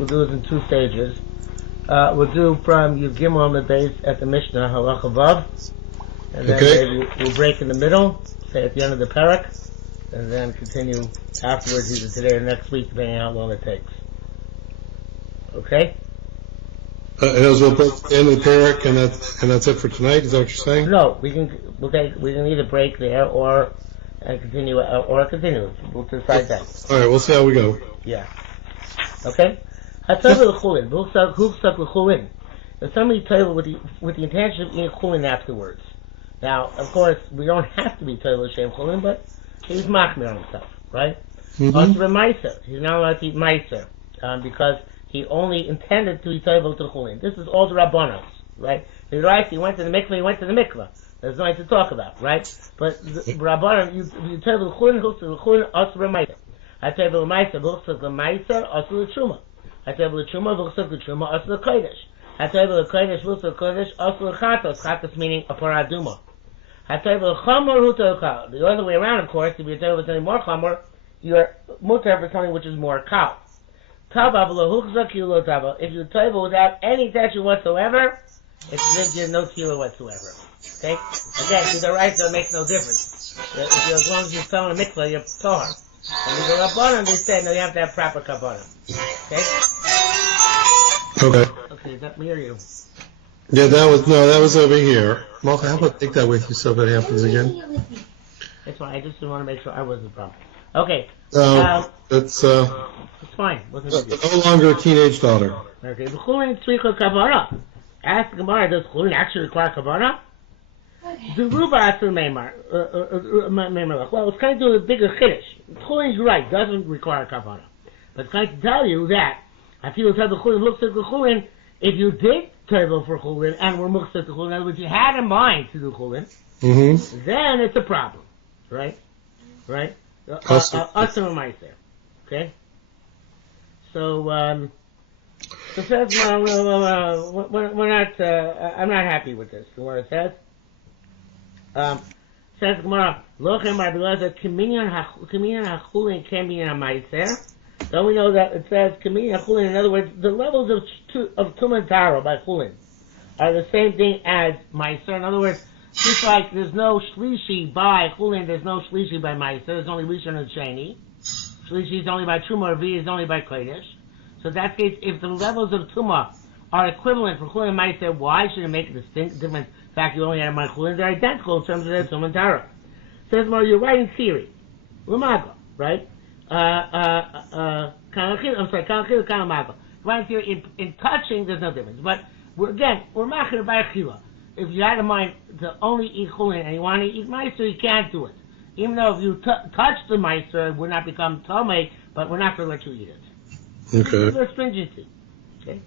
we'll do it in two stages. We'll do from Yud Gimel on the base at the Mishnah, Halacha Vav, and then maybe we'll break in the middle, say at the end of the parak, and then continue afterwards, either today or next week, depending on how long it takes. Okay? And those will break the end of the parak, and that's it for tonight. Is that what you're saying? No, we can either break there or continue. We'll decide that. All right, we'll see how we go. Yeah. Okay. If somebody toivel with the intention of eating chulin afterwards. Now, of course, we don't have to be toivel shem chulin, but he's machmir on himself, right? Mm-hmm. He's not allowed to eat meiser because he only intended to be toivel to chulin. This is all the rabbanos, right? He's right. He went to the mikveh. There's nothing to talk about, right? But the rabbanon, you toivel chulin, hooks to the chulin, also remeiser. I toivel meiser, hooks to the meiser, also the truma. I toivel the truma, hooks to the truma, also the kodesh. I toivel the kodesh, hooks to the kodesh, also the chatos meaning a paraduma. I toivel chamor, huto. The other way around, of course, if you're toivel something more chamor, you're mutar for something which is more kal. If you toivel without any intention whatsoever, it's as if no kilo whatsoever. Okay? Again, either right, so it makes no difference. As long as you're telling a mikvah, you're tahar. And with the rabbanon, they said, no, you have to have proper kabbalah. Okay? Okay, is that me or you? Yeah, that was over here. Malcha, how about take that with you so if it happens again? That's fine. I just want to make sure I wasn't the problem. Okay. It's fine. No longer a teenage daughter. Okay. B'chulin tzricha kabbalah. Ask the Gemara, does chulin actually require kabbalah? Zeruba atzur meimar. Well, it's kind of doing a bigger chiddush. Chulin, you're right, doesn't require kabbalah. But it's kind of tell you that if you tell the chulin looks at the chulin, if you did table for chulin and were muktzah to chulin, in other words, you had in mind to do chulin, then it's a problem, right? Right? Asur meiser. Okay. So says we're not. I'm not happy with this. What it says. Says Gemara, Lochem Rabbi Kiminyan Hachulin Kemiyan Meiser. Don't we know that it says Kiminyan Hachulin? In other words, the levels of Tumah Tara by Chulin are the same thing as Meiser. In other words, just like there's no Shlishi by Chulin, there's no Shlishi by Meiser. There's only Rishon and Sheni. Shlishi is only by Truma, Revi is only by Kodesh. So in that case, if the levels of Tumah are equivalent for Chulin and Meiser, why should it make a difference? In fact, you only have my Chulin, they're identical in terms of their Tumah Tara. Says more, you're right in theory. Lamago, right? Right in theory, in touching, there's no difference. But we're machir by chila. If you had in mind to only eat chulin and you want to eat meiser, you can't do it. Even though if you touch the meiser, it would not become tomei, but we're not going to let you eat it. Okay. There's stringency. Okay.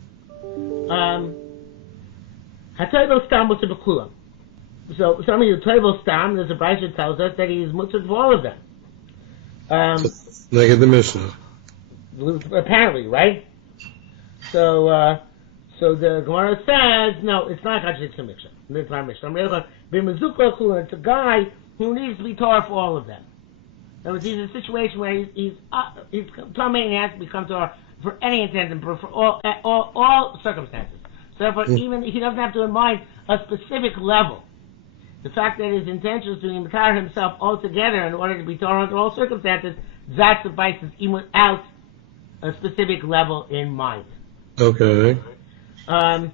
Hataybo stam mutzah b'kulam. So some of you taybo stam, there's a brayso that tells us that he is mutzah for all of them. Like in the Mishnah. Apparently, right? So the Gemara says, no, it's not contradiction Mishnah. It's not Mishnah. It's a guy who needs to be Torah for all of them. In other words, he's in a situation where he's Tomei and he has to become Torah for any intent and for all circumstances. So therefore, even he doesn't have to in mind a specific level. The fact that his intention is to retire himself altogether in order to be Torah under all circumstances, that suffices even without a specific level in mind. Okay. Now,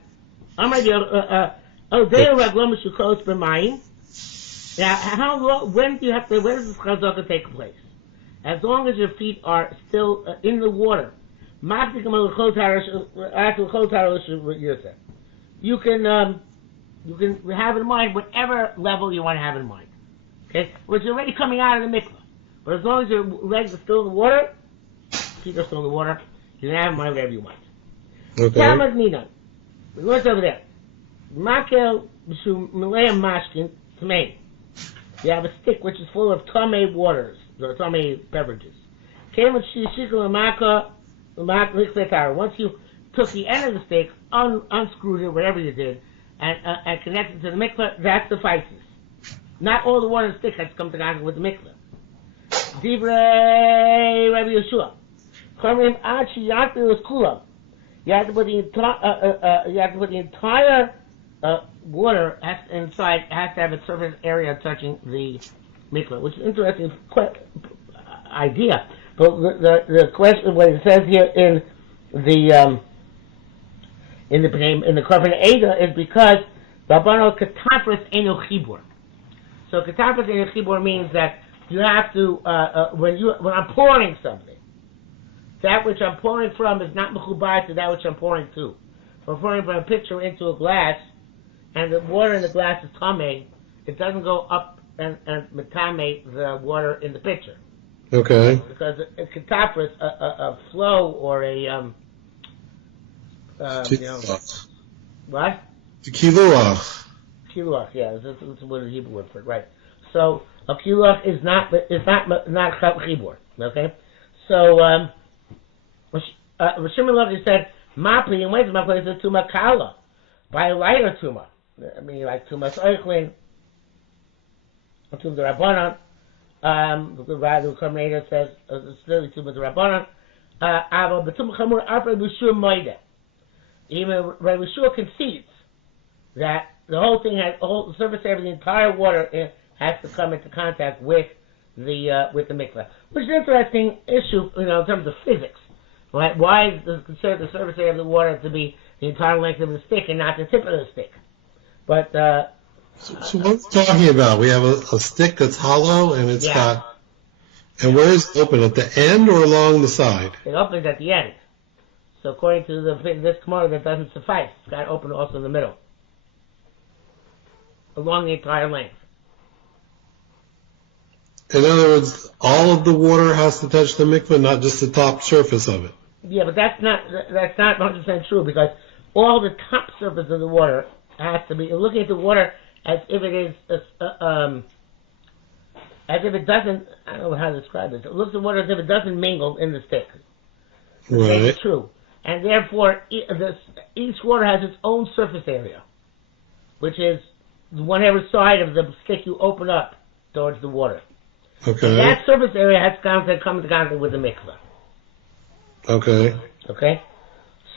when does this chazaka take place? As long as your feet are still in the water. You can have in mind whatever level you want to have in mind. Okay? Which is already coming out of the mikvah. But as long as your legs are still in the water, feet are still in the water, you can have in mind whatever you want. Okay. Tamad Nina. What's over there? Makel Mashkin Tamei. You have a stick which is full of Tamei waters, or Tamei beverages. Once you took the end of the stick, unscrewed it, whatever you did, and connected it to the mikveh, that suffices. Not all the water in the stick has to come to contact with the mikveh. Divrei Rabbi Yeshua. You have to put the entire water inside has to have a surface area touching the mikveh, which is an interesting idea. But the question, what it says here in the Korban Eda is because Rabbano Katafris Eno Chibur. So Katafris Eno Chibur means that you have to when I'm pouring something, that which I'm pouring from is not mechubar to that which I'm pouring to. If I'm pouring from a pitcher into a glass, and the water in the glass is tamei, it doesn't go up and metame the water in the pitcher. Okay. Because a katafris, a flow or a what? Kiluach. Kiluach, yeah, that's what the Hebrew word for it, right? So a kiluach is not chibur, okay? So Shimon Levi said, "Mapli and wait, mapli is a tuma kala, by a lighter tuma. I mean, like tumas oichlin, tuma the rabbanon. The commentator says it's really tuma the rabbanon. But tuma chamur after b'shur moide. Even Rabbi Shua concedes that the whole thing has the surface area of the entire water has to come into contact with the mikveh, which is an interesting issue, in terms of physics. Right? Why is it considered the surface area of the water to be the entire length of the stick and not the tip of the stick? But so what are we talking about? We have a stick that's hollow and it's got. And where is it open? At the end or along the side? It opens at the end. So according to this Gemara, that doesn't suffice. It's got to open also in the middle, along the entire length. In other words, all of the water has to touch the mikveh, not just the top surface of it. Yeah, but that's not 100% true, because all the top surface of the water has to be looking at the water as if it is as if it doesn't. I don't know how to describe it. It looks at the water as if it doesn't mingle in the stick. Right. That's true, and therefore each water has its own surface area, which is whatever side of the stick you open up towards the water. Okay. And that surface area has to come into contact with the mikveh. Okay. Okay.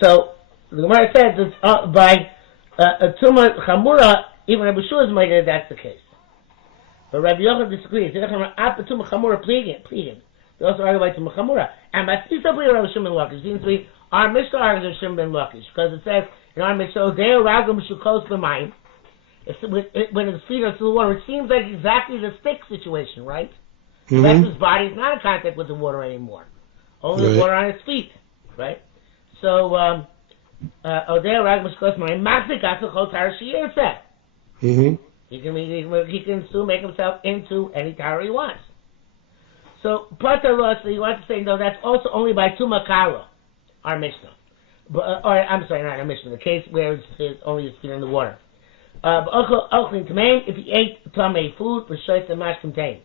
So the Gemara says that by a tuma chamura, even Rabbi Shua is made that's the case. But Rabbi Yochanan disagrees. They also argue about tuma chamura. And Masisa b'Rabbi Rabbi Shimon Lakish seems to be our Mishnah argues with Shimon Lakish, because it says in our Mishnah, "They ragam shukos b'mayim." When his feet are still water, it seems like exactly the stick situation, right? Mm-hmm. The rest of his body is not in contact with the water anymore. Only the water on his feet, right? So, he can still make himself into any tower he wants. So, Patarosli, he wants to say, no, that's also only by Tumakara, our Mishnah. I'm sorry, not our Mishnah, the case where it's only his feet in the water. If he ate tamei food, for shoyt and mash contain.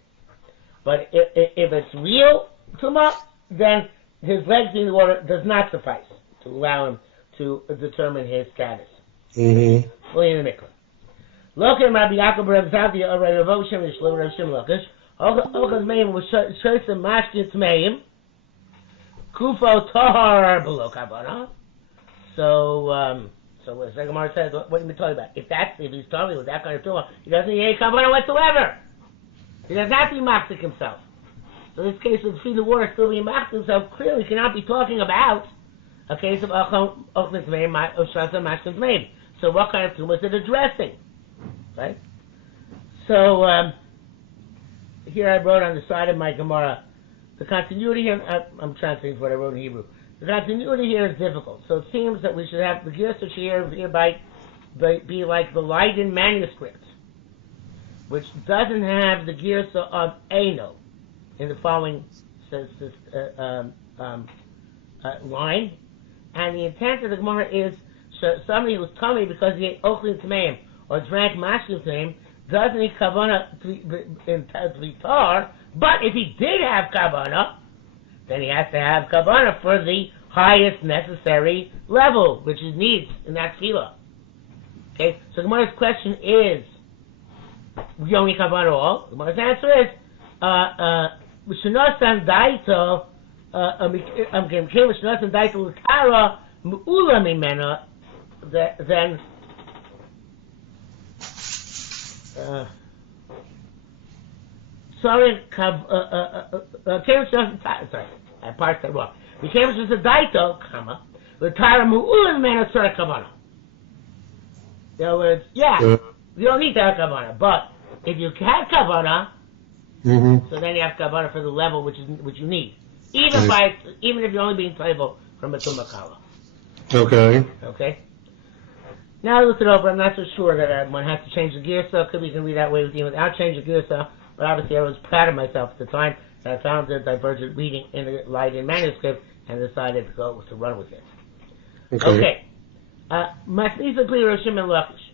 But if it's real tumah, then his legs in the water does not suffice to allow him to determine his status. Mm-hmm. Fully in the mikveh. Lokem Rabbi Yaakov Reb Zavdia or Rabbi Voshem Yishlo Reb Shimon Lakish. Ochaz meim was shoyt and mash tameim. Kufo tahar below kabana. So as the Gemara says, what are you talking about? If he's talking with that kind of tumah, he doesn't need any kavanah whatsoever. He does not be machzik himself. So this case of feed the water still being machzik himself clearly cannot be talking about a case of ochlim tmeim or shasa mashkim tmeim. So what kind of tumah is it addressing? Right? So here I wrote on the side of my Gemara, the continuity here, I'm translating what I wrote in Hebrew. The continuity here is difficult, so it seems that we should have the Girsa Shiur hereby be like the Leiden manuscript, which doesn't have the Girsa of Eno in the following line, and the intent of the Gemara is somebody who's tummy because he ate Ochlin Tameim or drank Mashlim Tameim doesn't need Kavanah to be tar, but if he did have Kavanah, then he has to have Kavanah for the highest necessary level, which is needs in that tefillah. Okay, so Gemara's question is, we don't need Kavanah at all. Gemara's answer is, Mishnosan Daito, Mishnosan Daito L'Kara, Mu'ula Mimena, then sorry, I parsed that wrong. The Kamesh is a Daito, comma, the Tara Mu'ula Mimena Sura Kavana. In other words, you don't need to have Kavana, but if you have Kavana, so then you have Kavana for the level which you need. Even if you're only being playable from a Tumakala. Okay. Now I looked it over. I'm not so sure that one has to change the gear, so could we can read that way with you without changing the gear, so. But obviously, I was proud of myself at the time that I found the divergent reading in the light in manuscript and decided to run with it. Okay. Masnisa Kli Roshim and Lachish.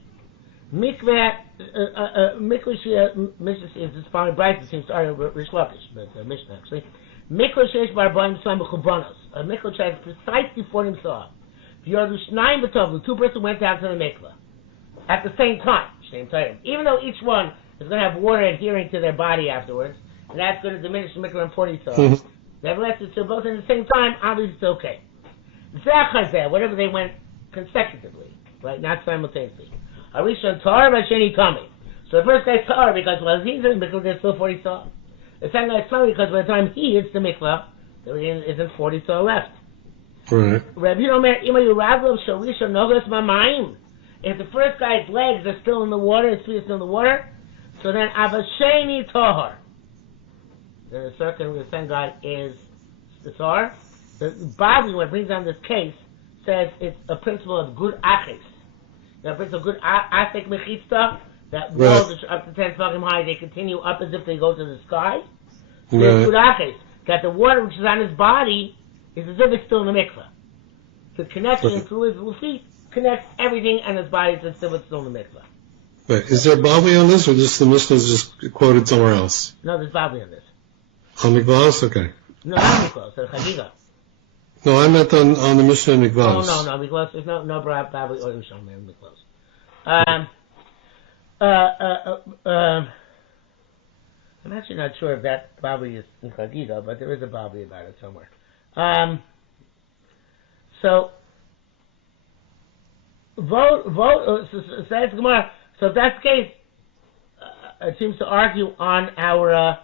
Mikveh is this following bright. It seems to argue Rish Lachish, but Mishnah actually. Mikveh Sheish Bar Boim Sam B'Chubanos. A mikveh has precisely for himself. The two persons went down to the mikveh at the same time. Even though each one is going to have water adhering to their body afterwards, and that's going to diminish the mikveh in 40 saw. Nevertheless, it's both at the same time. Obviously, it's okay. Zechazeh, whatever they went consecutively, right, not simultaneously. Arishon Tar, Vasheni Kami. So the first guy's Tar because while he's in the mikveh, there's still 40 saw. The second guy's Tar because by the time he hits the mikveh, there isn't 40 saw left. Right. If the first guy's legs are still in the water, his feet are still in the water, so then Avasheni Tahar. The second guy is the Tar. The Bali, when it brings down this case, says it's a principle of good achis. The principle of good achik mechitzta, that walls which are up to 10 tefachim high, they continue up as if they go to the sky. There's good achis. That the water which is on his body is as if it's still in the mikveh. The connection through his feet connects everything and his body to still it's still in the mikveh. Right. Is there Bali on this, or just the Mishnah is just quoted somewhere else? No, there's Bali on this. On Mikvahs? Okay. No, not Mikvahs, there's Chagigah. No, I meant on the Mishnah and Mikvahs. No, Mikvahs. There's no Bali or Yerushalmi in Mikvahs. I'm actually not sure if that Bali is in Chagigah, but there is a Bali about it somewhere. So says Gemara. So if that's the case, it seems to argue on our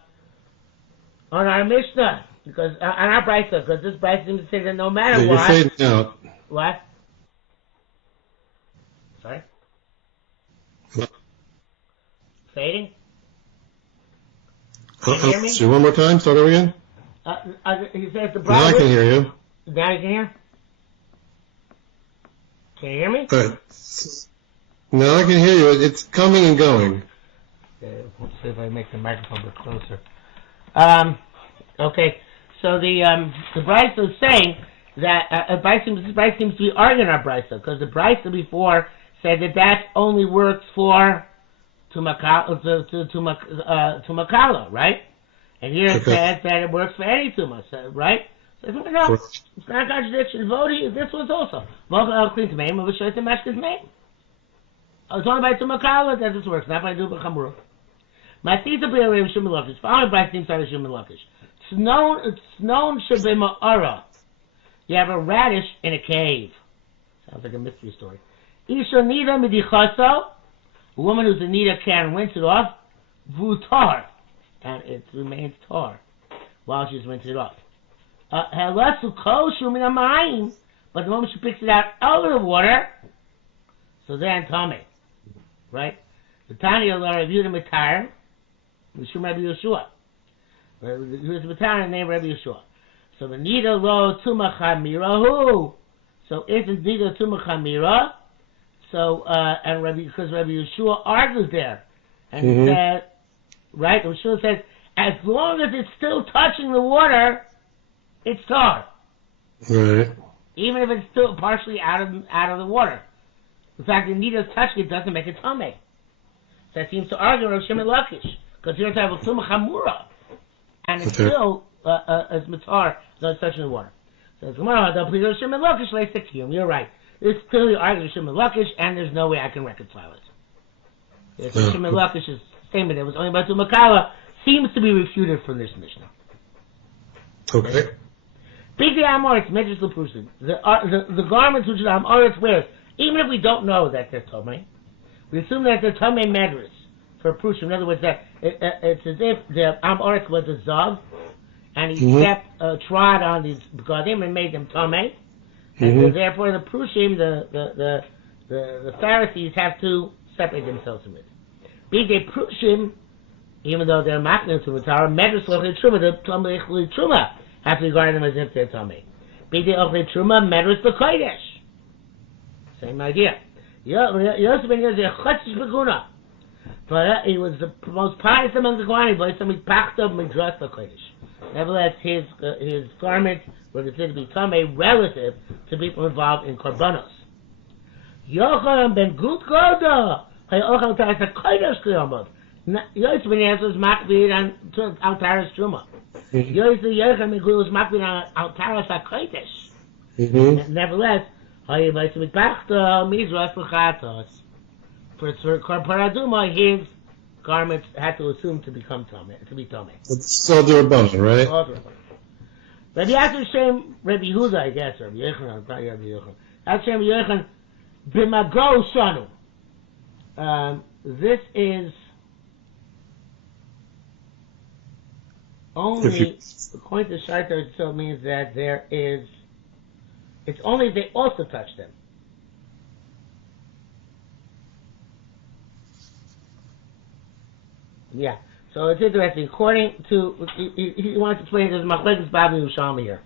Mishnah because on our Brisa, because this Brisa seems to say that no matter what. You're fading out. What? Sorry. Fading. Can you hear me? So one more time. Start over again. He says the Brisa. Now I can hear you. Now you can hear. Can you hear me? Now I can hear you. It's coming and going. Let's see if I make the microphone a bit closer. Okay. So the Brisa is saying that this Brisa seems to be arguing our Brisa because the Brisa before said that only works for Tumakala, right? And here it says that it works for any Tuma, right? So no, it's not a contradiction. Vodi, this was also. It's only by Tumakala that this works, not by Duba Chamura. Matita B'Yarim Shumalakish. Following by things are Shumalakish. It's known Shabima'ara. You have a radish in a cave. Sounds like a mystery story. Isha Nida Midichaso. A woman who's in need of can rinse it off. Vutar. And it remains tar while she's rinsing it off. But the moment she picks it out of the water, so then Tommy, right? The Tanya reviewed him with Tyre, Mishum Rabbi Yeshua. He was a Tanya named Rabbi Yeshua. So the Nida lo Tumachamira who? So isn't Nida Tumachamira? So and because Rabbi Yeshua argues there, and he said, right? Yeshua says, as long as it's still touching the water, it's tar. Right. Even if it's still partially out of the water. In fact, the Nida's touching it doesn't make it tummy. So that seems to argue Rosh Hashanah Lakish, because you don't have a Tumah Chamura, and it's still as Matar, though it's touching the water. So Gemara, Rosh Hashanah Lakish lays the kiyum. You're right. This clearly argues Rosh Hashanah Lakish, and there's no way I can reconcile it. Rosh Hashanah Lakish's statement that it was only about Tumakala seems to be refuted from this Mishnah. Okay. B'di Amoritz Medrash Leprusim. The garments which the Amoritz wears, even if we don't know that they're Tomei, we assume that they're Tomei Medrash for Prushim. In other words, that it's as if the Amoritz was a Zav, and he trod on these Begadim and made them Tomei. And therefore the Prushim, the Pharisees have to separate themselves from it. B'di Prushim, even though they're Machnas to Matara, Medrash Lochle Truma, the Tomei Truma, have to regard them as if they're Tomei. B'di Ochle Truma, Medrash L'Kodesh. Same idea. Yosef ben Yezer Chotzish Beguna. But he was the most pious among the Kohanim, but some Pachtav Midrash L'Kodesh. Nevertheless, his garments were considered to be Tomei relative to people involved in Korbanos. Yochanan ben Gut Goda, Hayochel Taras HaKodesh Kiyomot. Yosef ben Yezer was makbid on Taras Truma. Yosef Yochanan ben Gut was makbid on Taras HaKodesh. Nevertheless, Hayochel mit Pachtav Midrash L'Chatos. For Paraduma, his garments had to assume to become Tomei, to be Tomei. So they're above, right? Rabbi Yasser Shem, Rabbi Yehuda, I guess, Rabbi Yechon, not Rabbi Yechon. Yasser Shem Yechon, B'mago Shanu. This is only, according to Shaitar, it still means that there is, it's only if they also touch them. Yeah, so it's interesting. According to, he wants to explain this Machlekes Bavli Yerushalmi here.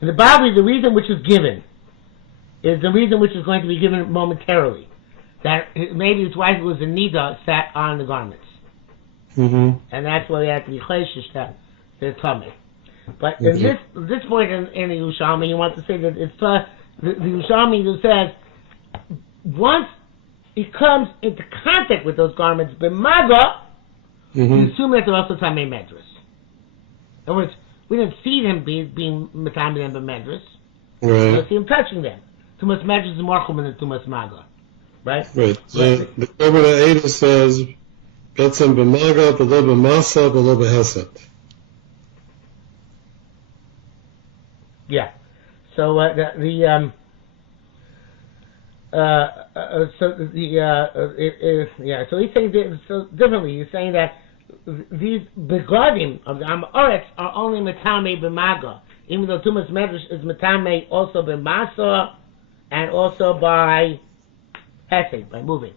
In the Bavli, the reason which is given is the reason which is going to be given momentarily. That maybe his wife was a nida sat on the garments, and that's why we have to be chayshish that they're tummy. But in this point in the Yerushalmi, he wants to say that it's the Yerushalmi who says once he comes into contact with those garments, b'maga. You assume that they're also Tamei Medrash. In other words, we didn't see them being Tamei them Medrash. Right. We see him touching them. Tumas Medrash is more common than Tumas Maga. Right? Right. So the Korban Eidah says, Betzem b'maga, b'lo b'masa, b'lo b'hesed. Yeah. So so he's saying so differently. He's saying that these begadim of the Amoritz are only metame b'maga, even though Tumas Medrash is metame also b'masa and also by hesed, by moving.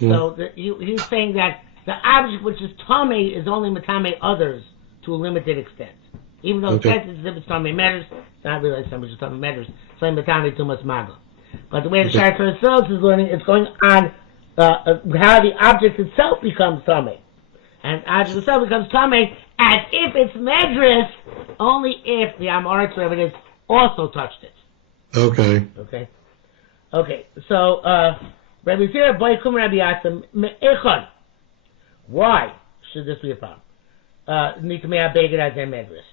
So he's saying that the object which is tame is only metame others to a limited extent. Even though it's as if it's tame Medrash, it's not really like something which is tame Medrash. It's like metame Tumas Maga. But the way the Shai for itself is learning, it's going on how the object itself becomes Tomei. And the object itself becomes Tomei as if it's Medrash, only if the Amoritz evidence also touched it. Okay. So, Rabbi Zira, Boy Kum Rabbi Yasim, Me'echon. Why should this be a problem? Nikamei HaBeged as a Medrash.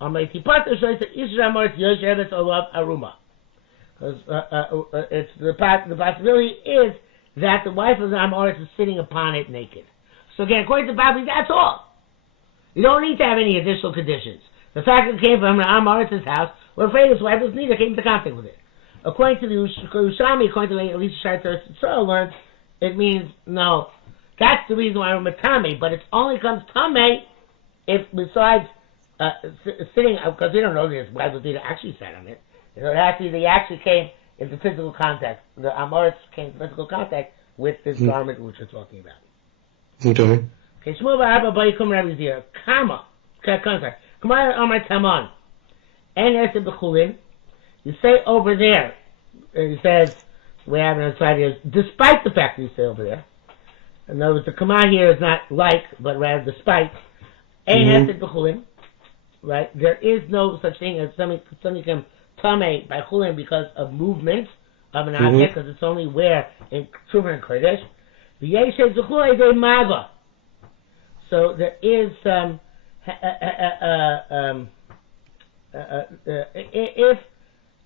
Amay Tipater Shoyse Isra Amoritz Yosheves Olav Aruma. Because it's the possibility is that the wife of the Amoritz is sitting upon it naked. So again, according to Babli, that's all. You don't need to have any additional conditions. The fact that it came from the Amoritz's house, we're afraid his wife was neither came into contact with it. According to the Yerushalmi, according to the Elisha Shaitar Yisrael learned, it means no. That's the reason why we're matame, but it only comes tame if besides sitting, because we don't know that his wife was neither actually sat on it. They actually came into physical contact. The Amoritz came into physical contact with this garment which we're talking about. Okay. Okay, Shmuel Ba'arba Ba'ikum Rabbi Zira. Kama. Kamar Amar Taman. En Esed B'chulin. You say over there, he says, we have it on the side here, despite the fact that you say over there. In other words, the Kama here is not like, but rather despite. En Esed B'chulin. Right? There is no such thing as something can Tame by Chulin because of movement of an object, because it's only where in Truma and Kodesh. So there is if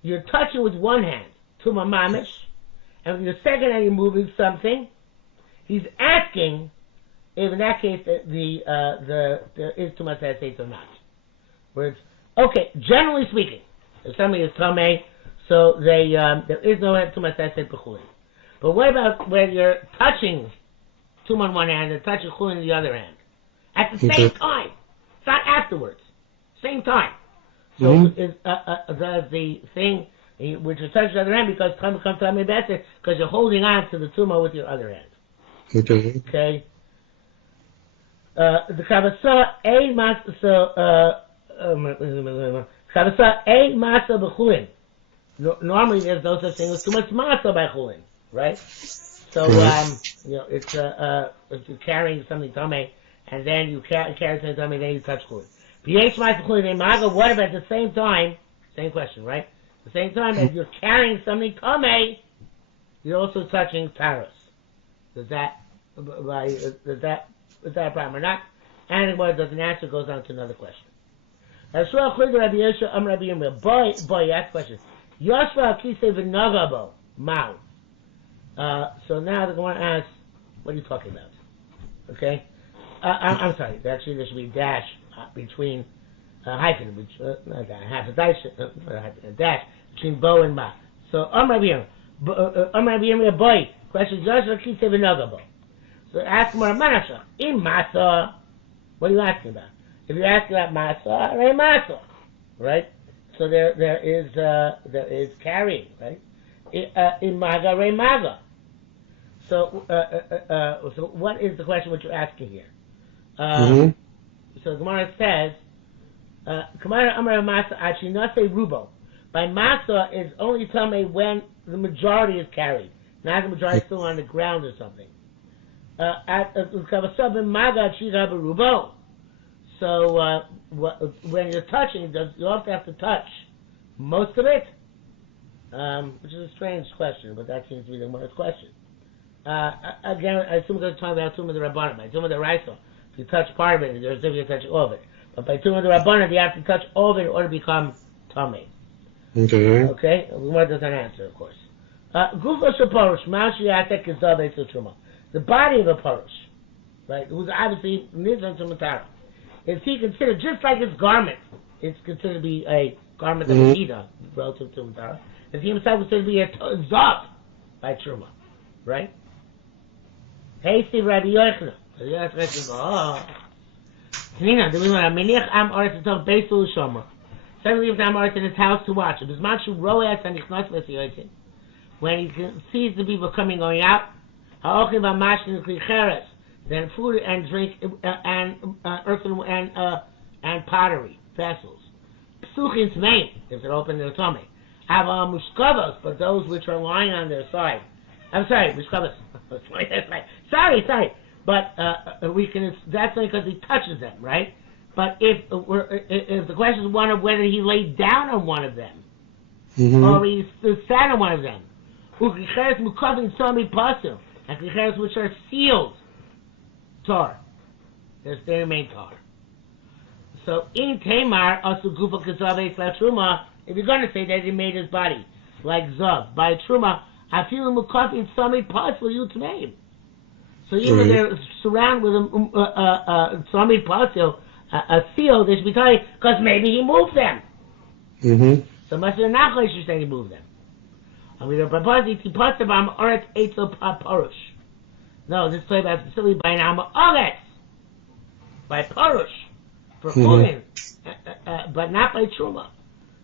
you're touching with one hand, Tuma Mamish, and with your second hand you're moving something, he's asking if in that case there is Tuma Tzatzeitz or not. Where it's, okay, generally speaking, If somebody is tamei, so they there is no tumas esed b'chulin. But what about when you're touching tum on one hand and touching chulin on the other hand at the same time? It's not afterwards. Same time. So does the thing which is touching the other hand because time becomes tamei b'esed because you're holding on to the tumah with your other hand. Okay. The kavasa a masa kavasa a masa b'chulin. Normally, there's no such thing as too much masa by chulin, right? So it's if you're carrying something tamei and then you carry something tamei, then you touch chulin. V'yesh masa b'chulin maga. What if at the same time? Same question, right? At the same time as you're carrying something tamei, you're also touching taros. Is that a problem or not? And what it doesn't answer goes on to another question. Boy, ask question. Yoshua Kise V'Nagabo Mao. So now the Gemara asks, what are you talking about? Okay? I'm sorry. Actually, there should be a dash between hyphen, half a dash, a dash between Bo and Ma. So Rabbi Yirmiyah boy. Question: Joshua Kise V'Nagabo. So ask more Manasha. In Masa, what are you asking about? If you're asking about Masa, Re Masa, right? So there is carrying, right? In Maga Re Maga. So so what is the question which you're asking here? So the Gemara says, Kamara Amar Masa actually not say Rubo. By Masa is only tamei when the majority is carried, not the majority is still on the ground or something. At Kavasab and Maga Chiga Rubo. So when you're touching, you also have to touch most of it, which is a strange question, but that seems to be the Gemara's question. Again, I assume we're talking about Tumah the Rabbanan. By Tumah the Raisa, if you touch part of it, there's if you touch all of it. But by Tumah the Rabbanan, you have to touch all of it in order to become tamei. Okay? The Gemara doesn't answer, of course. Gufa Shaparush, Maushi Yatek is Dabe Sutruma. The body of a Parush, right, who's obviously Nizan Tumatara. Is he considered, just like his garment, it's considered to be a garment of Ida, relative to Matara, is he himself considered to be a Zav by Truma, right? Hey, Steve Rabbi Yochanan. Nina, do we want to Menich Am Aretz to talk Beisul Shomer? Suddenly, if Am Aretz in his house to watch it. Bismanshu Roas and Ichnos Vesiyotin. When he sees the people coming going out, Ha'ochim V'Mashin Klicheres. Then food and drink and earthen and pottery vessels. Psuchin Tmein, if they're open to the tummy. Have mushkavos, but those which are lying on their side. I'm sorry, mushkavos. Sorry. But we can. That's only because he touches them, right? But if the question is one of whether he laid down on one of them or he sat on one of them, uklicheres mukavin somi pasul, and klicheres which are sealed. Tar. They remain tar. So in Tamar, also Gufa Kazav Truma, if you're going to say that he made his body like Zav, by Truma, I feel him in some parts for you to name. So even if they're surrounded with some parts, a seal, they should be telling because maybe he moved them. So must be a nachal should say he moved them. I mean, the proposal to put them on Oret Eitzel Parush. No, this is talking about specifically by Nama Oretz, by Parush, for Chulin, but not by Truma.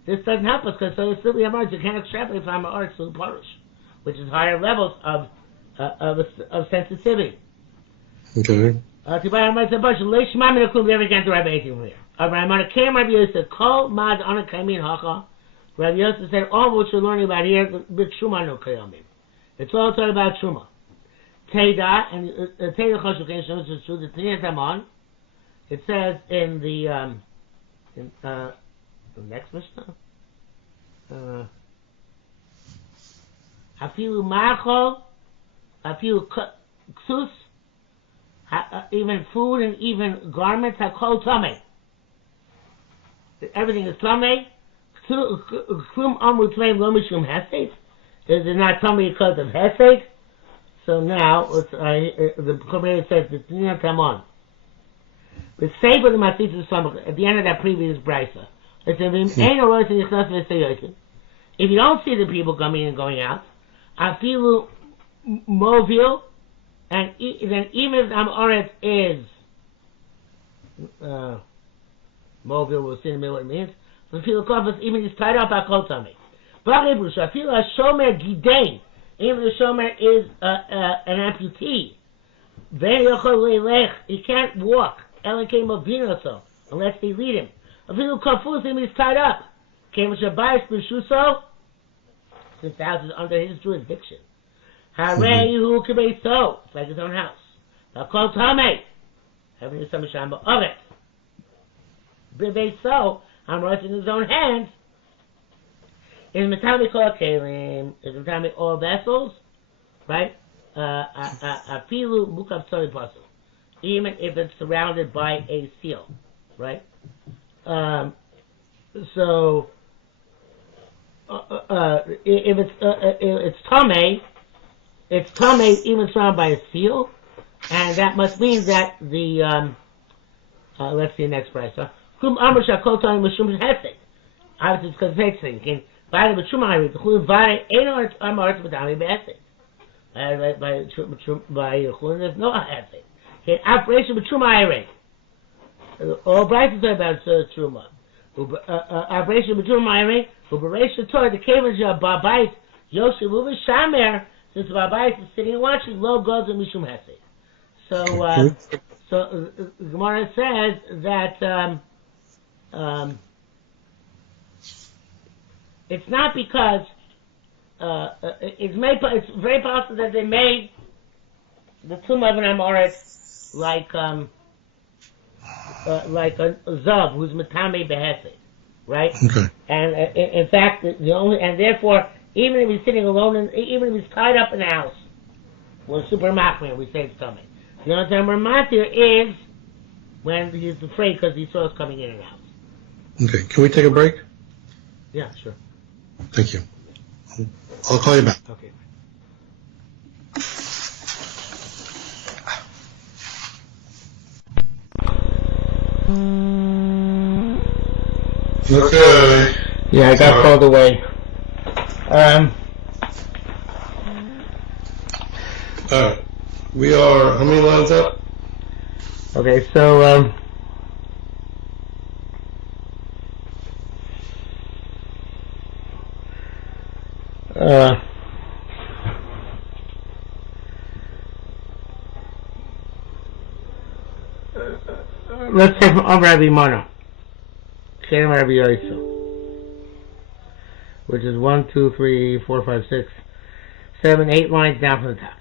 This doesn't help us because so it's simply Amaretz. You can't extrapolate from Oretz to Parush, which is higher levels of sensitivity. Okay. Never get to Rabbi Eitim here. Rabbi came Rabbi Yosef Kol Mad Anakamin Hacha. Rabbi Yosef said all what you're learning about here with Truma no Kayamim. It's all talking about Truma. Teda and Teda Choshukein Shemos is true. The Tnei Tamon. It says in the next Mishnah. Afilu Machol, Afilu Ksus, even food and even garments are called Tamei. Everything is Tamei. Klum Amru Tmei Lo Mishum Hesed. Is it not Tamei because of Hesed? So now, the commentator says, the Tnei Tamon. The Sefer the Matzitz Samach, at the end of that previous brisa, It's a ain't a rosh and if you don't see the people coming in and going out, afilu movil, and then even if Amoret is movil, we'll see in a minute what it means. So afilu kofas, even he's tied up at kol tamei. B'aribus, afilu hashomer gidein, even the shomer is an amputee. He can't walk. Ellen came of Vilna, unless they lead him. Afilu kafus, even he's tied up. Came with Shabbat b'shuso, since the house is under his jurisdiction. Harehu kibeiso, it's like his own house. Hakol tamei, having the summer shamba of it. B'beiso, Hamrosh in his own hands. Is metami kol kelim, is metami all vessels, right? Afilu mukab tzori pasul, even if it's surrounded by a seal, right? So if it's tamei, even surrounded by a seal, and that must mean that the let's see the next price. Kum amr shakol tamei mishum hesed. Obviously, it's because it's hesed. Can buy the b'shumai the chulin vare ain't amar b'tamei b'hesed. By chulin there's no hesed. Okay, operation b'shumai. All Bryce say about truma. Operation b'shumai. Operation Torah the cavers of Babais Yosef Shamer, since Babais is sitting and watching, lo goes and mishum hesed. So Gemara says that it's not because it's very possible that they made the tomb of an Amoret like a Zav who's Matame Behesed, right? Okay. And in fact, therefore, even if he's sitting alone, even if he's tied up in the house, we're super machmir, we say it's coming. The only time we're matir is when he's afraid because he saw us coming in and out. Okay, can we take a break? Yeah, sure. Thank you. I'll call you back. Okay. Okay. Yeah, I got called away. We are, how many lines up? Okay, so, let's take from Rabbi Mana, Shem Rabbi Yosef, which is 1, 2, 3, 4, 5, 6, 7, 8 lines down from the top.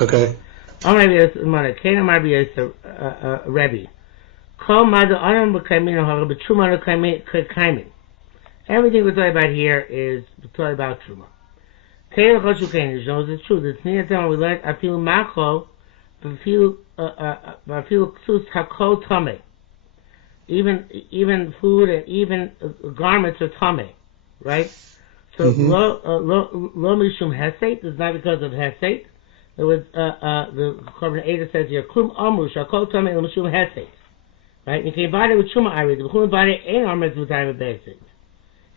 Okay. Rabbi Yosef, Mana, Shem Rabbi Yosef, Rabbi. Kol Madu Anam B'Kaimin Ohara B'Truma Kaimin. Everything we're talking about here is talking about Truma. Kei L'Choshu Kain, knows it's true. The Tzniya Tamar we learned Afilu Macho, Afilu Ksus Hakol Tamei. Even food and even garments are Tamei, right? So Lo Mishum Hesed is not because of Hesed. There was the Korban Eidah says here Klum Amru Shakol Tamei Lo Mishum Hesed. Right? You can buy it with Truma Irei. The B'chum buy it ain't armors with time of basic.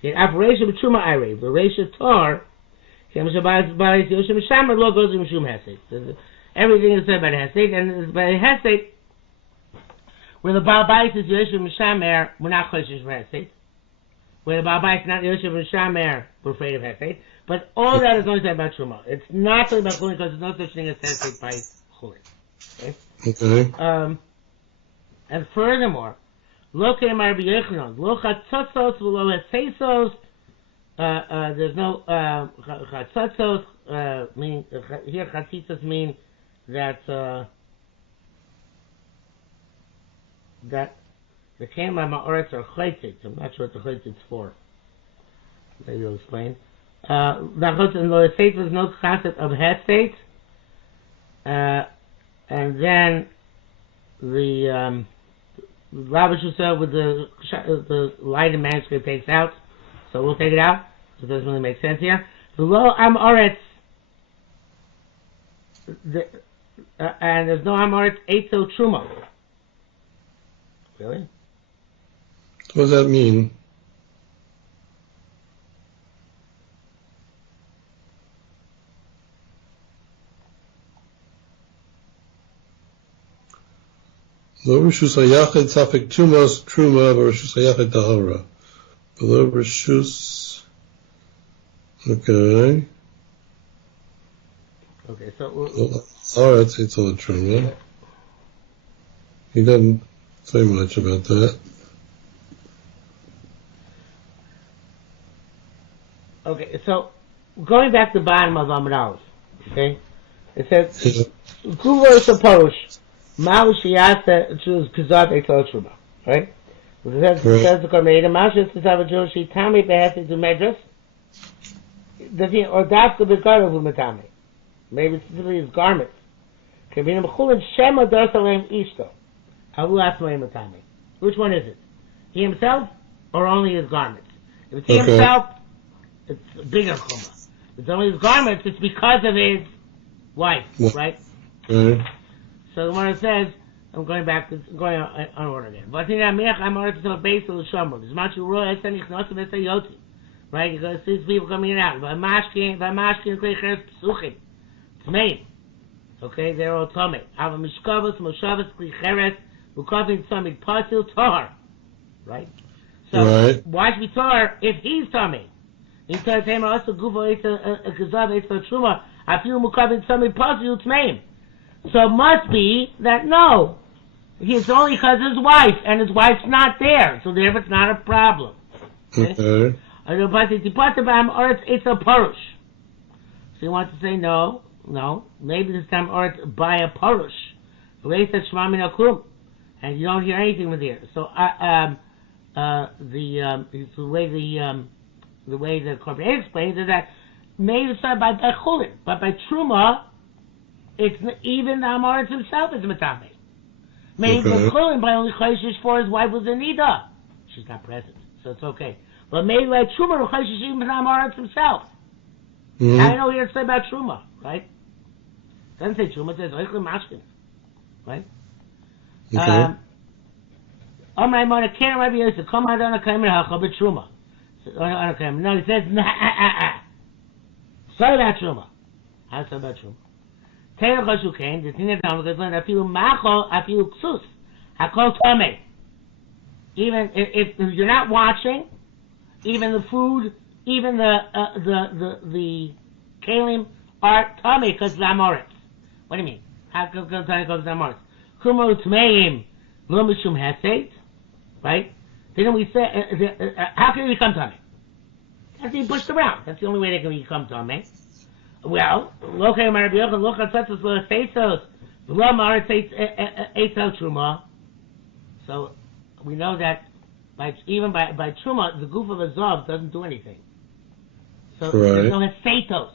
In operation with Truma Irei, the Reisha Tar, Yerushalmi Chagigah lo goes to Mishum Hesed. Everything is said by the Hesed, and by the Hesed, where the Baal Bais is Yerushalmi Chagigah, we're not Choshesh for Hesed. Where the Baal Bais is not Yerushalmi Chagigah, we're afraid of Hesed. But all that is only said about Truma. It's not talking about Chulin because there's no such thing as Hesed by Chulin. Okay? And furthermore, lo kein Rabbi Yochanan, lo chatzotzos v'lo hesesos. There's no chatzotzos. Meaning here chatzitzos mean that the kein ma'oretz are chaytzitz. I'm not sure what the chaytzitz for. Maybe you'll explain. And lo hesesos is no concept of hesed. And then the Rabbi Shusel with the lighted manuscript takes out, so we'll take it out. So it doesn't really make sense here. The low Amoretz, and there's no Amoretz Eitzel Truma. Really? What does that mean? Lo rishus hayachid safek tumas truma v'rishus hayachid tahara. Lo rishus. Okay. Okay, so All right, it's all truma. He doesn't say much about that. okay, so going back to the bottom of Amud Aleph, okay, it says Kuva is a Porush, Mao Shiyasa choose Kazav Eitzal Truma, right? It says the Kormeida Mao Shiyasa Kazav a Jew she Tami behesed to Medras. Does he or that's the Begarav who Matami? Maybe specifically his garments. Kavina B'chulin Shema Darsalem Ishto. Avu Asmaim Matami. Which one is it? He himself or only his garments? If it's he himself, it's a bigger chumrah. If it's only his garments, it's because of his wife, right? Okay. So the one says, I'm going back to going on order again. Right? You're going to see people coming in and out. Okay, they're all tummy. Right? So why should we tar if he's tummy? He says him also guvo a kazav it's a truma. I feel mukavin tummy pasul tmeim. So it must be that no, it's only because his wife and his wife's not there, so therefore it's not a problem. Okay. It's a parush. So he wants to say no. Maybe this time or it's by a parush. And you don't hear anything with here. So the way the Korban explains is that maybe it's not by chulin, but by truma, it's even the Amoritz himself is matame. Maybe by chulin, by only chayshish for his wife was in nida. She's not present, so it's okay. But maybe by truma, chayshish even the Amoritz himself. Mm-hmm. I know here it's about truma, right? It doesn't say truma, it says oichlim mashkin, right? Okay. No, he says, sorry about Truma. How sorry about Truma? Teir Choshu came, the thing that afilu macho, afilu ksus, hakol tome. Even if you're not watching, even the food, even the kalim are tome because zamoritz. What do you mean? How come zamoritz? Kumo tmeim lo mishum hesed, right? Didn't we say, how can they become tummy? That's being pushed around. That's the only way they can become tummy. Well, look at Rabbi Yochanan, look at such as the Feisos, the Lomar, it's Truma. So we know that even by Truma, the goof of a Zov doesn't do anything. So there's no Hesetos.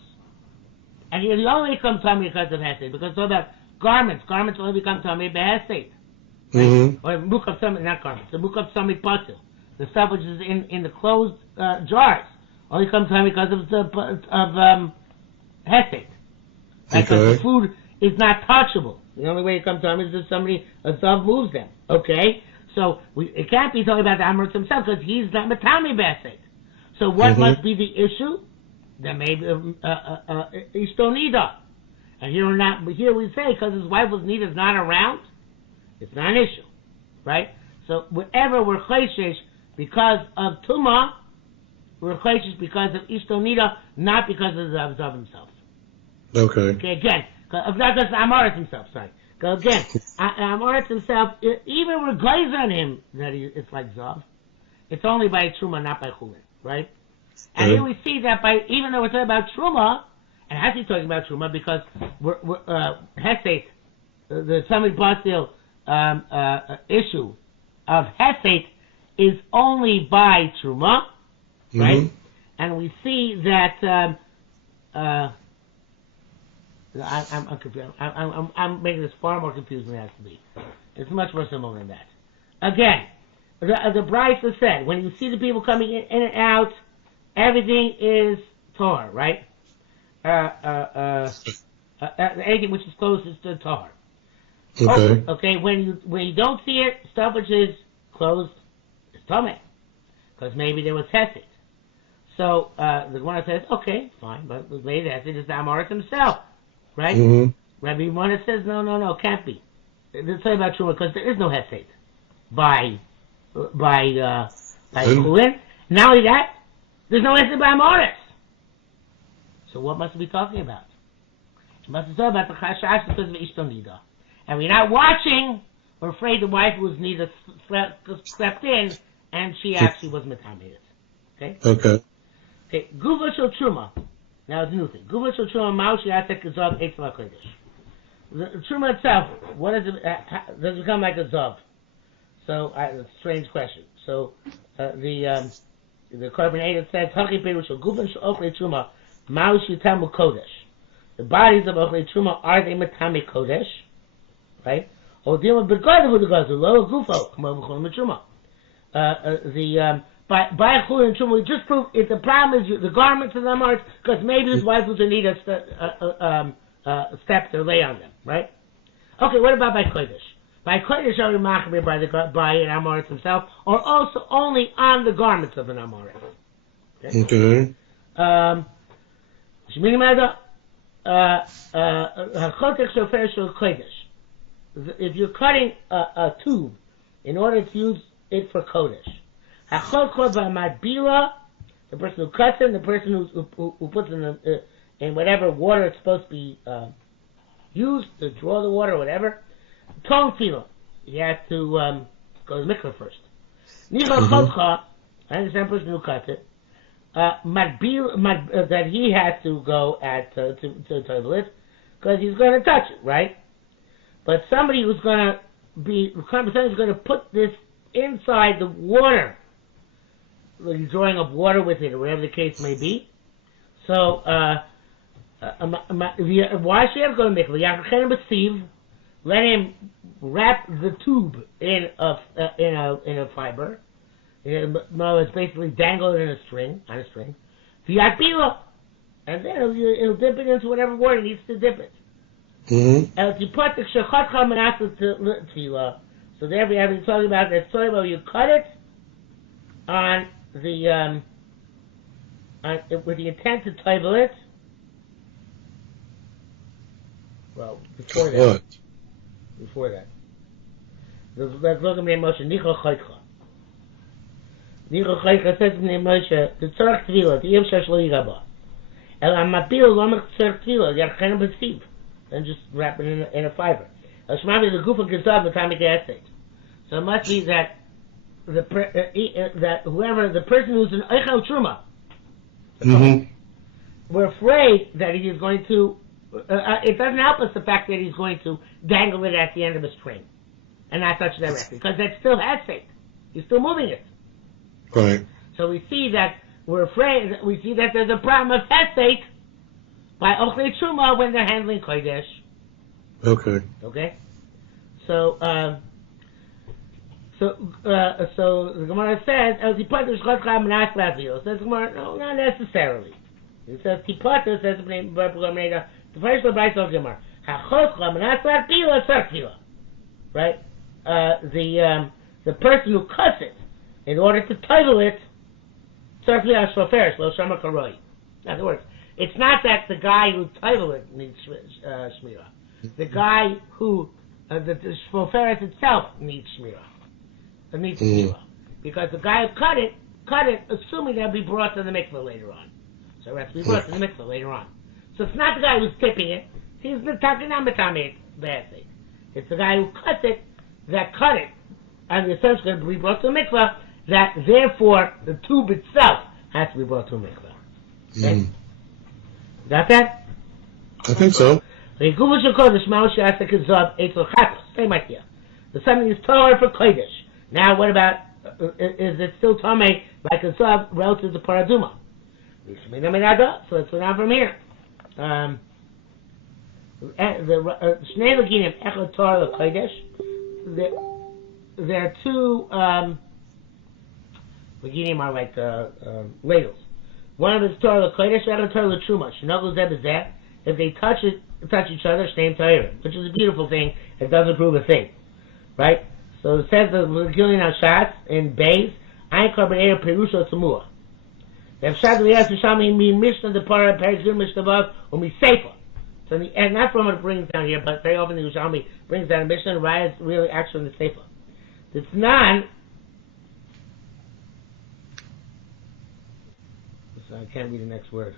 And you only become tummy because of Hesed, because it's all about garments. Garments only become tummy by Hesed. Mm-hmm. Or mukab summit, not garments. The mukab summit pasul, the stuff which is in the closed jars, only comes time because of hesed. Because the food is not touchable. The only way it comes time is if a zav moves them. Okay, so it can't be talking about the Amritz himself because he's not matami b'hesed. So what must be the issue? There may be ishtonida, and here we say because his wife was needed not around. It's not an issue, right? So whenever we're chayshish because of Tuma, we're chayshish because of Ishtonida, not because of Zav himself. Okay, again, not because of Amoritz himself, sorry. Again, Amoritz himself, even we're glazed on him that it's like Zav. It's only by Truma, not by Chulin, right? And here we see that even though we're talking about Truma, and actually talking about Truma because we're Hesed, the Samid Basil, issue of Hesed is only by Truma, right? And we see that I'm confused. I'm making this far more confusing than it has to be. It's much more simple than that. Again, the Brisa said when you see the people coming in and out, everything is Torah, right? Anything which is closest to Torah. Okay. When you don't see it, stuff which is closed is Tomei, because maybe there was Hesed. So the Gemara says, okay, fine, but maybe the Hesed is the Amoritz himself, right? Mm-hmm. Rabbi Yimona says, no, can't be. Let's say about Truma, because there is no Hesed by Chulin. Not only that, there's no Hesed by Amoritz. So what must we be talking about? We must be talking about the Chashash because of Ishto Nida. And we're not watching, we're afraid the wife was neither slept in, and she actually was metamed. Okay? Okay. Okay, Guva Shel Truma. Now it's a new thing. Guva Shel Truma, Mao Shiatek Zav Eitz LaKodesh. The Truma itself, what does it, does it become like a Zav? So, it's a strange question. So, the Korban Eidah says, Hachi Peru Shel Guva Shel Ochle Truma, Mao Shitamu Kodesh. The bodies of Ochle Truma, are they Matame Kodesh? Right? Or Dilma Begadavu the Gazu, Lo Gufo, Kamo V'chol Truma. By Chulin and Truma, we just prove if the problem is the garments of the Amoritz, because maybe his wife was in need of steps to lay on them, right? Okay, what about by Kodesh? By Kodesh are we machmir by an Amoritz himself, or also only on the garments of an Amoritz? Okay. Shmini Mada, Hachotek Shofer Shel Kodesh. If you're cutting a tube in order to use it for Kodesh, the person who cuts it, and the person who puts it in whatever water it's supposed to be used to draw the water or whatever, Tom Tefillah, he has to go to the mikveh first. I understand the person who cuts it, that he has to go to the toilet because he's going to touch it, right? But somebody who's going to put this inside the water, he's drawing up water with it, or whatever the case may be. So, why should he have to go to mikveh? Let him wrap the tube in a fiber. No, it's basically dangle it on a string. And then he'll dip it into whatever water he needs to dip it. Mm-hmm. So there we have been talking about that story where you cut it on the with the intent to table it. Well, before that. What? Before that. Let's look at the emotion. Nicho Chaycha. Nicho Chaycha says in the emotion, the Tzarech Tvila, the Yem Shesh Lo Yigaba. El Amapil Lomach Tzarech Tvila, Yarchen B'Siv. And just wrap it in a fiber. Shmami the Gufa Gezav Matamic Estate. So it must be that that whoever, the person who's an Eichel Truma, we're afraid that he is going to, it doesn't help us the fact that he's going to dangle it at the end of a string and not touch it directly, because that still has sake. He's still moving it. Right. So we see that there's a problem of hesed by Ochlei Truma when they're handling Kodesh. Okay. Okay? So the Gemara says, as he put the Shchotcha Menas Lazio, says the Gemara, no, not necessarily. It says, Tipata says the first of Bryce of Gemara, HaChotcha Menas Lazio, Sarkila. Right? The person who cuts it, in order to title it, Sarkila Shofer, Lo Shama Karoi. In other words, it's not that the guy who titled it needs Shmirah. The guy who, the Shoferet itself needs Shmirah. It needs Shmirah. Because the guy who cut it, assuming that'll be brought to the mikveh later on. So it has to be brought to the mikveh later on. So it's not the guy who's tipping it. He's the Takanamatamit Basik. It's the guy who cuts it, that cut it, and the assumption going to be brought to the mikveh, that therefore the tube itself has to be brought to a mikveh. Okay? Got that? I think so. Same idea. The something is Torah for Kodesh. Now, what about, is it still Tomei like a Zav relative to Paraduma? So let's go down from here. Shnei Laginim, Echad Torah Kodesh. There are two, Laginim are like ladles. One of them is Torah Kodesh, the other Torah Truma. Shnogel Zeb is there. If they touch each other, Shnei Torah, which is a beautiful thing. It doesn't prove a thing. Right? So it says the Gilin Hashatz in base, Ein Karbanera Perusha Tzumua. The Hashatz of the Yerushalmi mi Mishnah the Parah Perikzul Mishnah Vav Umi Sefer. So and that's what it brings down here, but very often the Yerushalmi brings down a Mishnah and Raya is really actually in the Sefer. It's non. So I can't read the next word.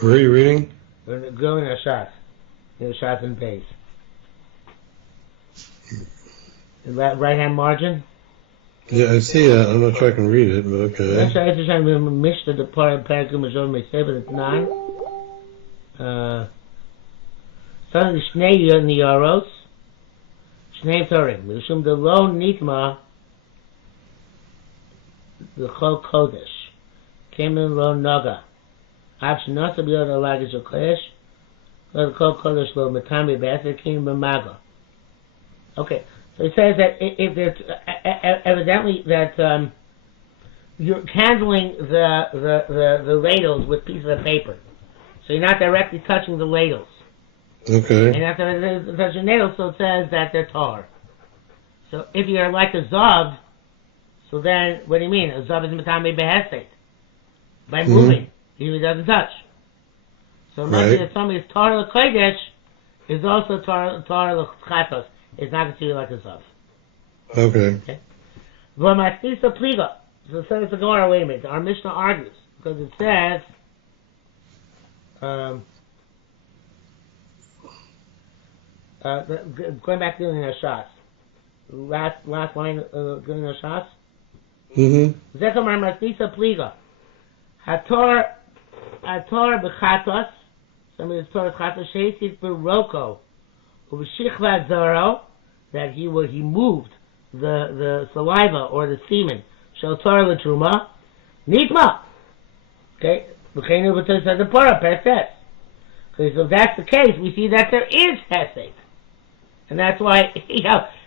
Where are you reading? Go in Hashatz. In Hashatz and base. The right hand margin? Yeah, I see that. I'm not sure I can read it, but okay. Mishnah the Parah Perikzul Mishnah Sefer. It's non. Suddenly Shnei Niyaros. Shnei Torim. Mishum the lo nitma the Chol Kodesh. Kemen lo naga. Av shenasa b'yod alagish okesh. Lo Chol Kodesh lo metami b'aser kin b'maga. Okay, so it says that if there's evidently that you're handling the ladles with pieces of paper, so you're not directly touching the ladles. Okay. And after touching ladles, so it says that they're tar. So if you're like a zav, so then what do you mean? A zav is metame behesed. By moving, he doesn't touch. So it must be that somebody's tar l'kodesh is also tar l'chatos. It's not considered like a zav. Okay. V'matisa pliga. So it says the Gemara. Wait a minute. Our Mishnah argues because it says. Going back to the Hashatz. Last line of the Hashatz. Zekamar Matisa Pliga. Hator b'chatos. Somebody's Torah b'chatos. Sheitis b'roko. Ub'shichvat zaro. That he moved the saliva or the semen. Shel Torah l'truma. Nitma. Okay. V'cheinu v'tosas the Parah Perses. Okay, so if that's the case, we see that there is hesed. And that's why,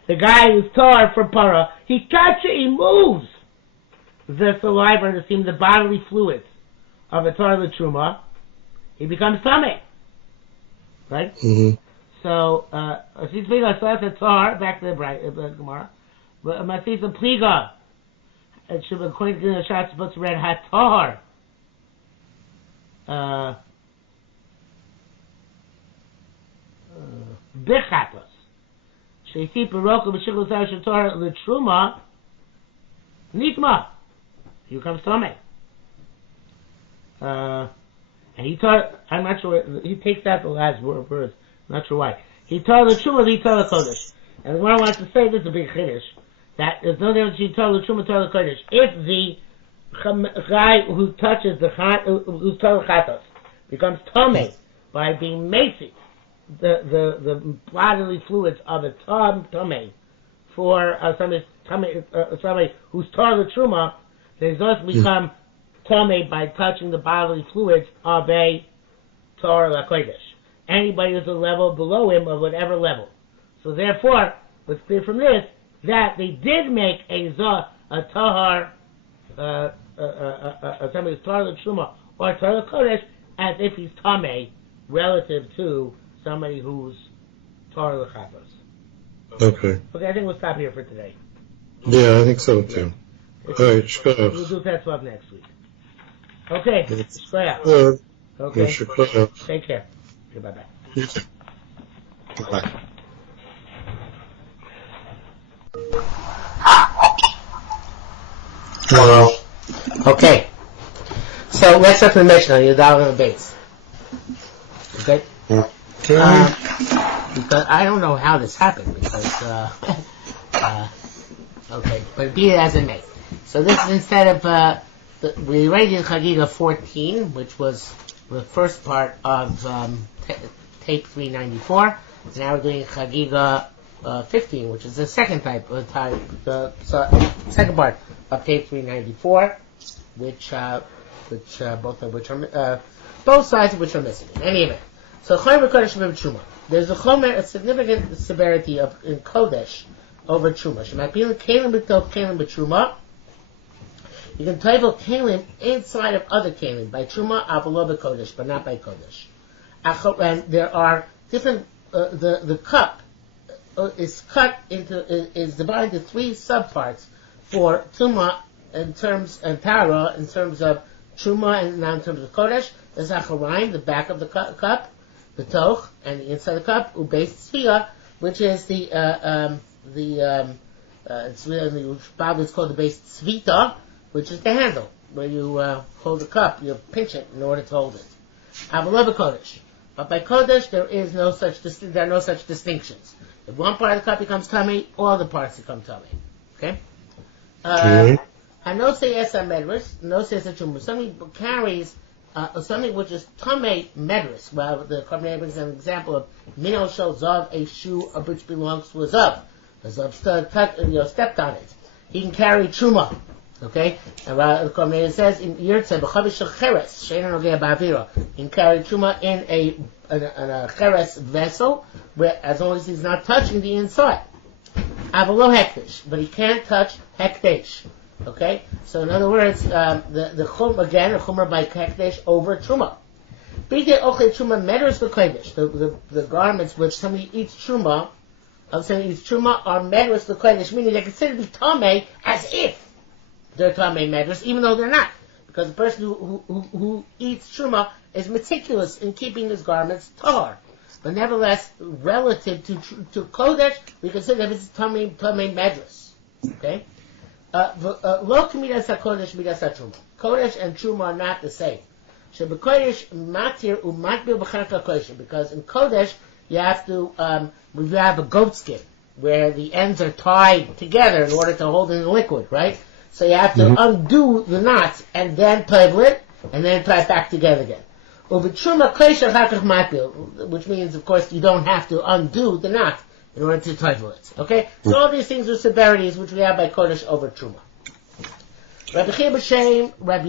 the guy who's tar for para, he moves the saliva and the bodily fluids of a tar l'truma. He becomes tummy. Right? So, that's a tar, back to the Gemara. Masisa pliga. It should be according to the Hashatz, supposed to read hatar. Bechatos. Sheisi peroko b'shikol tzar shetor l'truma nitma. Here comes Tomei. And he taught. I'm not sure. He takes out the last word. I'm not sure why. He taught l'truma. He taught l'kodesh. And what I want to say, this is a big chiddush. That there's no difference between taught l'truma, taught l'kodesh. If the guy who touches who's taught l'chatos becomes Tomei by being macy. The bodily fluids of a tummy for somebody who's tar the truma, they also become tummy by touching the bodily fluids of a tar l'kodesh. Anybody who's a level below him of whatever level. So therefore, it's clear from this that they did make a tahar, somebody who's tar the truma or tar l'kodesh as if he's tummy relative to somebody who's tar l'chatos. Okay. Okay, I think we'll stop here for today. Yeah, I think so too. All right, shkoyach. We'll do Tetzvav next week. Okay, shkoyach. Okay, shkoyach. Take care. Okay, bye-bye. You too. Bye. Hello. Okay. So let's start the Mishnah. You're down on the base. Okay. Because I don't know how this happened because okay, but be it as it may. So this is instead of we already did Chagigah 14, which was the first part of tape 394. Now we're doing Chagigah 15, which is the second the second part of tape 394, which both sides of which are missing. In any event. So Chomer Kodesh over Truma. There's a significant severity in Kodesh over Truma. Shemapil Kalim B'Tov Kalim B'Truma. You can toivel kelim inside of other kelim by truma avolo b'kodesh, but not by kodesh. And there are different. The cup is cut into is divided into three subparts for truma in terms and tara in terms of truma and now in terms of kodesh. There's acharayim, the back of the cup, the toch, and the inside of the cup, ubeis tzvia, which is it's really probably it's called the base tzvita, which is the handle where you hold the cup, you pinch it in order to hold it. Avolo b'kodesh, but by kodesh there are no such distinctions. If one part of the cup becomes tummy, all the parts become tummy. Okay. No say yes medris, no say yes chumur. Somebody carries something which is tamei medris. Well, the Korban brings an example of minol shel zav, a shoe which belongs to a zav. The zav stepped on it. He can carry truma. Okay, and the Korban says in Yirtzeh b'chavish shel cheres she'eino nogea ba'aviro. He can carry truma in a cheres vessel, where as long as he's not touching the inside. Avolo hekdesh, but he can't touch hekdesh. Okay, so in other words, the chum again, the chumer by hekdesh over truma. B'idei ochle truma meders l'kodesh. The garments which somebody eats truma, are meders l'kodesh, meaning they're considered to be tamei as if they're tamei meders, even though they're not, because the person who eats truma is meticulous in keeping his garments tahor. But nevertheless, relative to kodesh, we consider that it's tamei meders. Okay. Lo k'midas hakodesh midas hatruma. Kodesh and truma are not the same. Shebekodesh matir umatbil b'charka kodesh, because in kodesh you have to you have a goat skin where the ends are tied together in order to hold in the liquid, right? So you have to undo the knots and then toivel it and then tie it back together again. U'v'truma kodesh harkach matbil, which means of course you don't have to undo the knot in order to toivel it. Okay? So all these things are severities which we have by Kodesh over Truma. Rabbi Chia b'Shem, I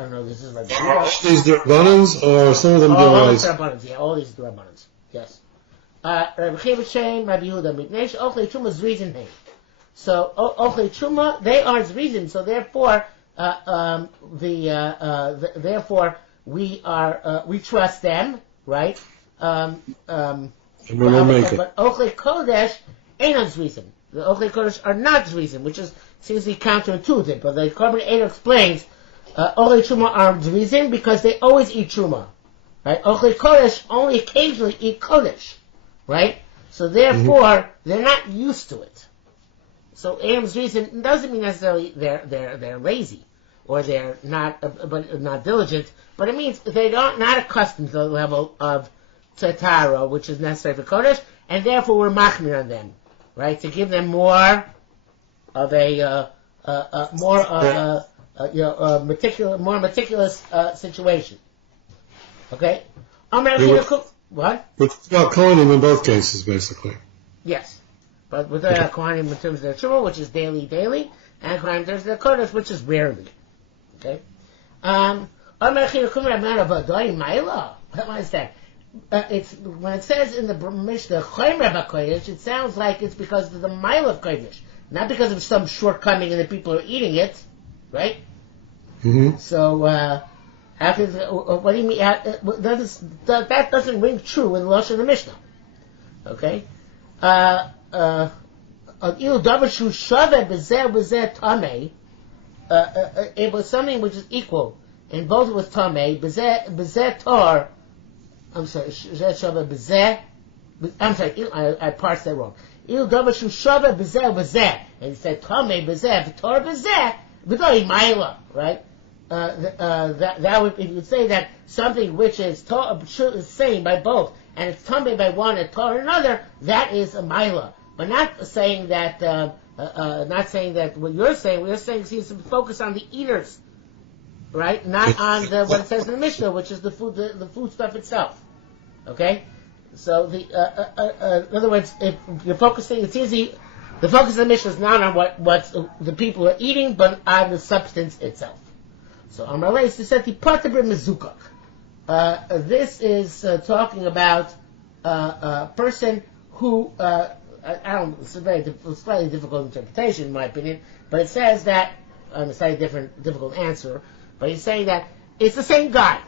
don't know, this is Rabbi Chia. Are all these Durbanans or some of them all these Durbanans, yeah, all these Durbanans. Yes. Rabbi Chia b'Shem, Rabbi Yehuda, Mitnesh, Ochle Truma Zrizin Heim. So, Ochle Truma, they are Zrizin, so therefore, therefore, we trust them, right? But Ochle Kodesh ain't on Zrizim. The Ochle Kodesh are not Zrizim, which seems to be counterintuitive. But the Korban Eidah explains Ochle Truma are Zrizim because they always eat Truma. Right? Ochle Kodesh only occasionally eat Kodesh. Right? So therefore, they're not used to it. So Am Zrizim doesn't mean necessarily they're lazy or they're not diligent, but it means they're not accustomed to the level of Tatara, which is necessary for Kodesh, and therefore we're machmir on them, right? To give them more of a meticulous situation. Okay. What? We're about Kohanim in both cases, basically. Yes, but with Kohanim in terms of their truma, which is daily, and Kohanim in terms of their Kodesh, which is rarely. Okay. What is that? It's when it says in the Mishnah Chaymer b'Kodesh, it sounds like it's because of the mile of Kodesh, not because of some shortcoming and the people are eating it, right? Mm-hmm. So, what do you mean? That doesn't ring true in the Lashon of the Mishnah. Okay, it was something which is equal, and both was tamei. Bezeh tar. I'm sorry, I parsed that wrong. And he said, Tamei bezeh, v'tor bezeh, v'doi ma'ila, right? That would, if you would say that something which is same by both, and it's tamei by one and tor another, that is a ma'ila. But not saying that what you're saying seems to focus on the eaters, right? Not on what it says in the Mishnah, which is the food stuff itself. Okay, so in other words, if you're focusing, it's easy. The focus of the Mishnah is not on what the people are eating, but on the substance itself. So Amar Leis said the Patabr Mezukah. This is talking about a person who it's a slightly difficult interpretation in my opinion, but it says that a slightly difficult answer, but he's saying that it's the same guy.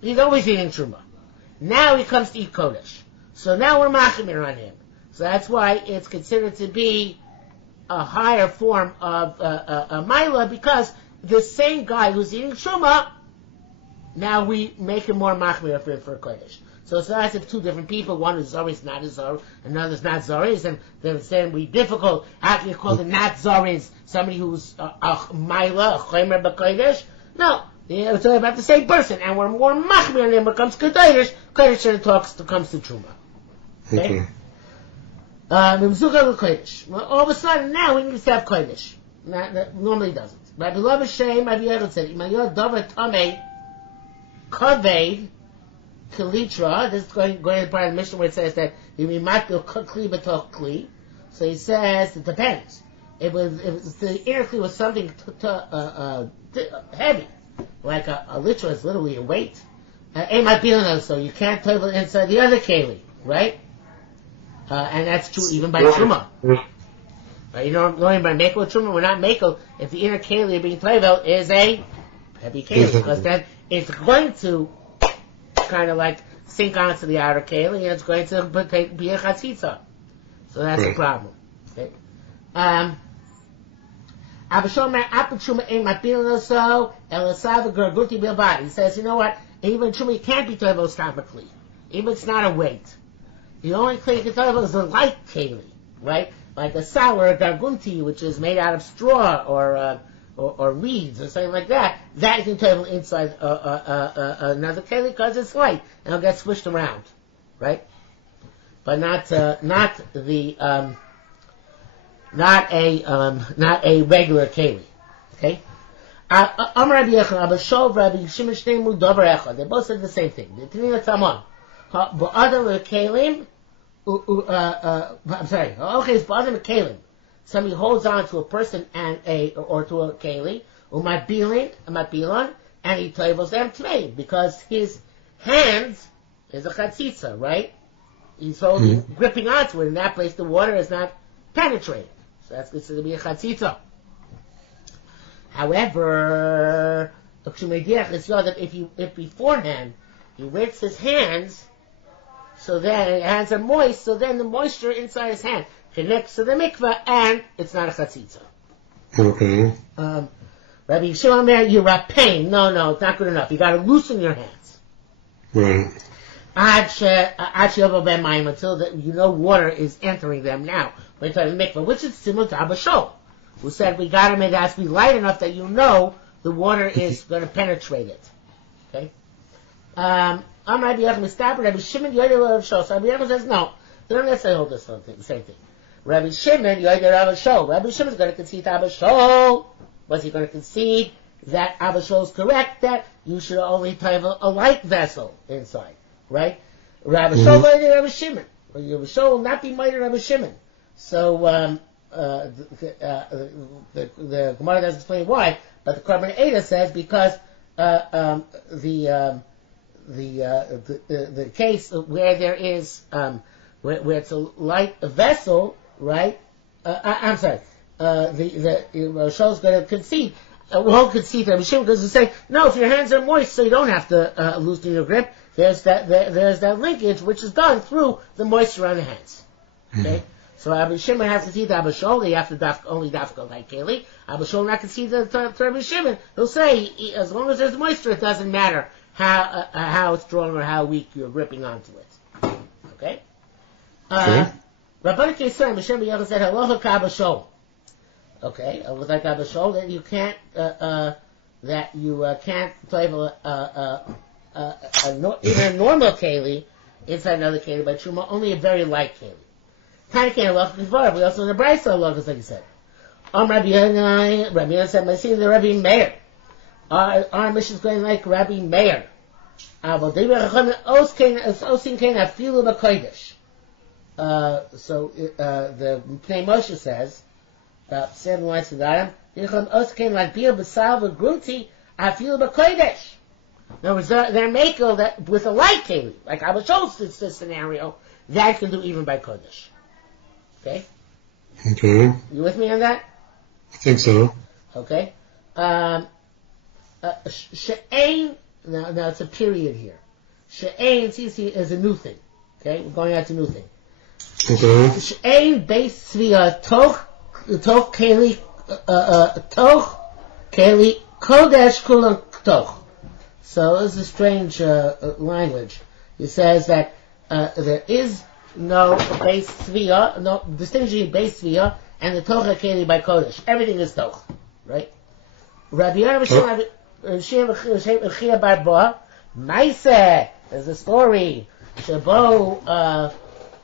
He's always eating truma. Now he comes to eat kodesh. So now we're machmir on him. So that's why it's considered to be a higher form of a Maila, because the same guy who's eating truma, now we make him more machmir for kodesh. So it's not as if two different people, one is Zoris, not a Zor, another is not Zoris, and they're saying we difficult. How can you call the not Zoris somebody who's a Maila, a Chomer b'kodesh? No. Yeah, it's all about the same person, and we're more machmir on him when it comes to kodesh. Kodesh comes to truma. Okay. All of a sudden now we need to have kodesh. Normally doesn't. Rabbi Love Shem, Rabbi Yodel said, "Imayod davar tamei kaved kalitra." This is going to the part of the mission where it says that you mimatil kli b'toch kli. So he says it depends. If the inner kli was something heavy, like a litra is literally a weight. So you can't toivel inside the other keli, right? And that's true even by truma. Right? You don't even by mekel truma. We're not mekel if the inner keli being toivel is a heavy keli, because then it's going to kind of like sink onto the outer keli, and it's going to be a chatzitza. So that's a problem. Okay. He says, you know what? Even truma can't be toivel stamachli. Even it's not a weight. The only kli you can toivel is a light keli, right? Like a sour gargunti, which is made out of straw or reeds or something like that. That you can toivel inside another keli because it's light and it'll get swished around, right? But not a regular keli. Okay. Amar Rabbi Yechon, Abba Shov, Rabbi Shimon Shneimu, Dover Echad. They both said the same thing. The Tanina Tamon. Ba'adam Kelim. I'm sorry. Okay, it's Ba'adam Kelim. Somebody holds on to a person or to a keli, Umatbilan, and he toivels them today because his hands is a chatzitza, right? He's holding, gripping onto it. In that place, the water is not penetrating. So that's considered to be a chatzitza. However, if beforehand he wets his hands, so then his hands are moist, so then the moisture inside his hand connects to the mikveh, and it's not a chatzitza. Okay. Rabbi Shimon, you're a pain. No, it's not good enough. You got to loosen your hands. Right. Until you know water is entering them now. We're talking mikveh, which is similar to Abba Shol, who said we got to make it has to be light enough that you know the water is going to penetrate it. Okay. Rabbi Shimon Rabbi Yechon says no. They don't necessarily hold this same thing. Rabbi Shimon Rabbi Shol. Rabbi Shimon is going to concede Abba Shol. Was he going to concede that Abba Shol is correct that you should only have a light vessel inside, right? Rabbi Shol Rabbi Shimon. Rabbi Shol will not be mighty Rabbi Shimon. So the Gemara doesn't explain why, but the Korban Eidah says because the case where there is where it's a light vessel, right? I'm sorry. The Rosh is going to concede. Won't concede to Rabbi Shimon because they say no. If your hands are moist, so you don't have to loosen your grip. There's that linkage which is done through the moisture on the hands. Okay. So Rabbi Shimon has to see the Abba Shol. They have to only dafka like keli. Abba Shol not concede to Rabbi Shimon. He'll say as long as there's moisture, it doesn't matter how strong or how weak you're gripping onto it. Okay. Rabbanik Yisrael Mishem B'Yachon said halacha k'Abba Shol. Okay, it was like Abba Shol that you can't play even a normal keli inside another keli by truma, only a very light keli. Tani halacha k'Dvar. We also in the Brayso halachas like you said. Rabbi Yochanan said, "My see the Rabbi Meir." Our mission is going like Rabbi Meir. So the Pnei Moshe says, 7 lines to Adam, in other words, they're makel that with a light keli, like Abba Shol is this scenario, that can do even by Kodesh. Okay? Okay. You with me on that? I think so. Okay. She'ain, now it's a period here. She'ain, see, is a new thing. Okay, we're going out to new thing. Okay. She'ain base svia toch keli kodesh kulam toch. So this is a strange language. It says that there is no base svia, no distinguishing base svia and the toch keli by kodesh. Everything is toch, right? Rabbi Yerushalmi Chagigah bar Boa, Maiseh. There's a story. Shabo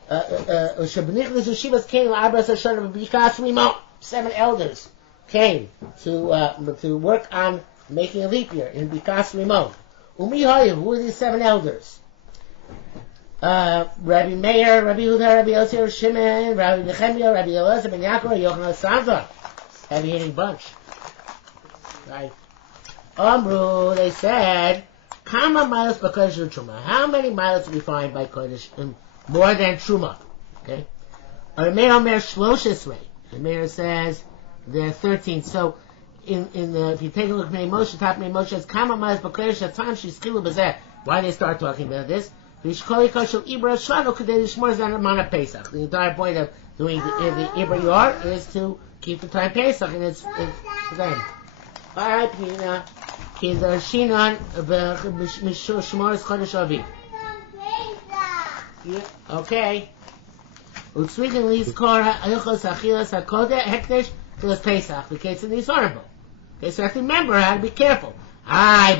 Shabnichlis Yeshivas came Abras Hashem Bikas Rimon. 7 elders came to work on making a leap year in Bikas Rimon. Umihayu, who are these 7 elders? Rabbi Meir, Rabbi Yehuda, Rabbi Yosef, Shimon, Rabbi Nehemiah, Rabbi Elazar ben Yaakov, Yochanan Sanza. Heavy hitting bunch. Right. Amru, they said, Kama miles b'kodesh truma. How many miles do we find by kodesh? More than truma. Okay. Meir Omer Shloshes. The Meir says there are 13. So in the if you take a look at Moshe, top of Moshe says Kama miles b'kodesh at time she's skilu b'zeh. Why they start talking about this? The entire point of doing the Ibra Yor is to keep the time Pesach, and it's them. Alright, Pina. Kidarshinan Shmores Chodesh Aviv. Okay. Utzrichen Lis Korah Ayuchos Achilas HaKodeh Hekdesh Tilas Pesach. Okay, it's in the honorable. Okay, so you have to remember how to be careful. Right,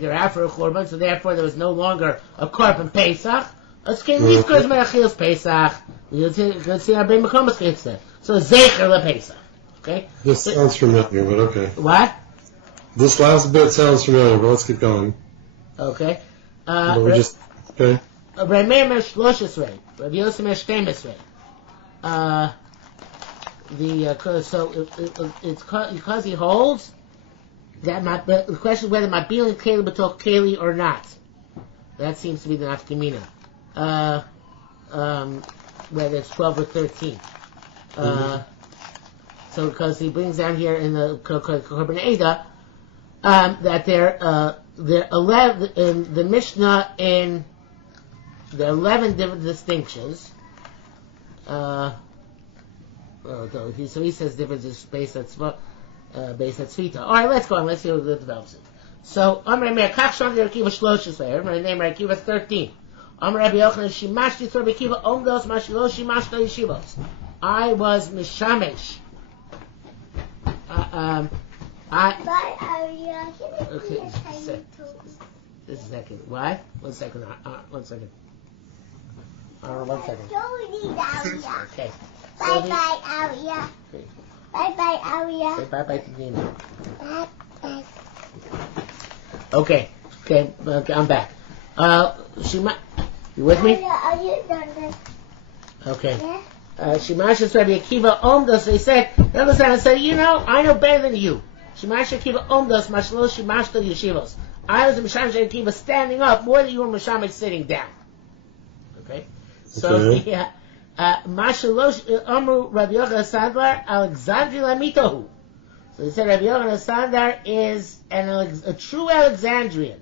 they're after a Churban, so therefore there was no longer a Korban Pesach. Let's get Lis Korah Achilas Pesach. Let's see our Brim Makomas gets there. So Zecher Le Pesach. Okay. This sounds familiar, but okay. What? This last bit sounds familiar, but let's keep going. Okay. Okay. Rabbi Meir Mer 13, Rabbi Yosef Mer 12. So it's because he holds that the question is whether Mabili Keli B'toch Keli or not. That seems to be the nafkamina. Whether it's 12 or 13. So because he brings down here in the Korban Eda that they're 11 in the Mishnah in the 11 different distinctions. So he says differences based at Svita. All right, let's go on. Let's see what develops it. So Amr Meir Kach Shon Yerukiva Shloshes Ve'er. My name Yerukiva 13. Amr Rabbi Yochanan Shimashti Thor Yerukiva Omdos Mashilo Shimashta Yeshivos. I was Mishamesh. Okay, this is a second. What? 1 second. 1 second. 1 second. Okay. Bye-bye, Aria. Okay. Bye-bye, Aria. Say bye-bye to Nina. Bye-bye. Okay, I'm back. You with me? Are you done? Okay. Yeah? Shimashas Rabbi Akiva Omdos, they said, I said, I know better than you. Shimash Akiva Omdos, Mashlo Shimashta Yeshivos. I was a Mishamesh Akiva standing up more than you were Mishamesh sitting down. Okay? So, yeah. Mashalosh Amru Rabbi Yochanan Sandlar, Alexandri Lamitohu. So he said Rabbi Yochanan Sandlar is a true Alexandrian.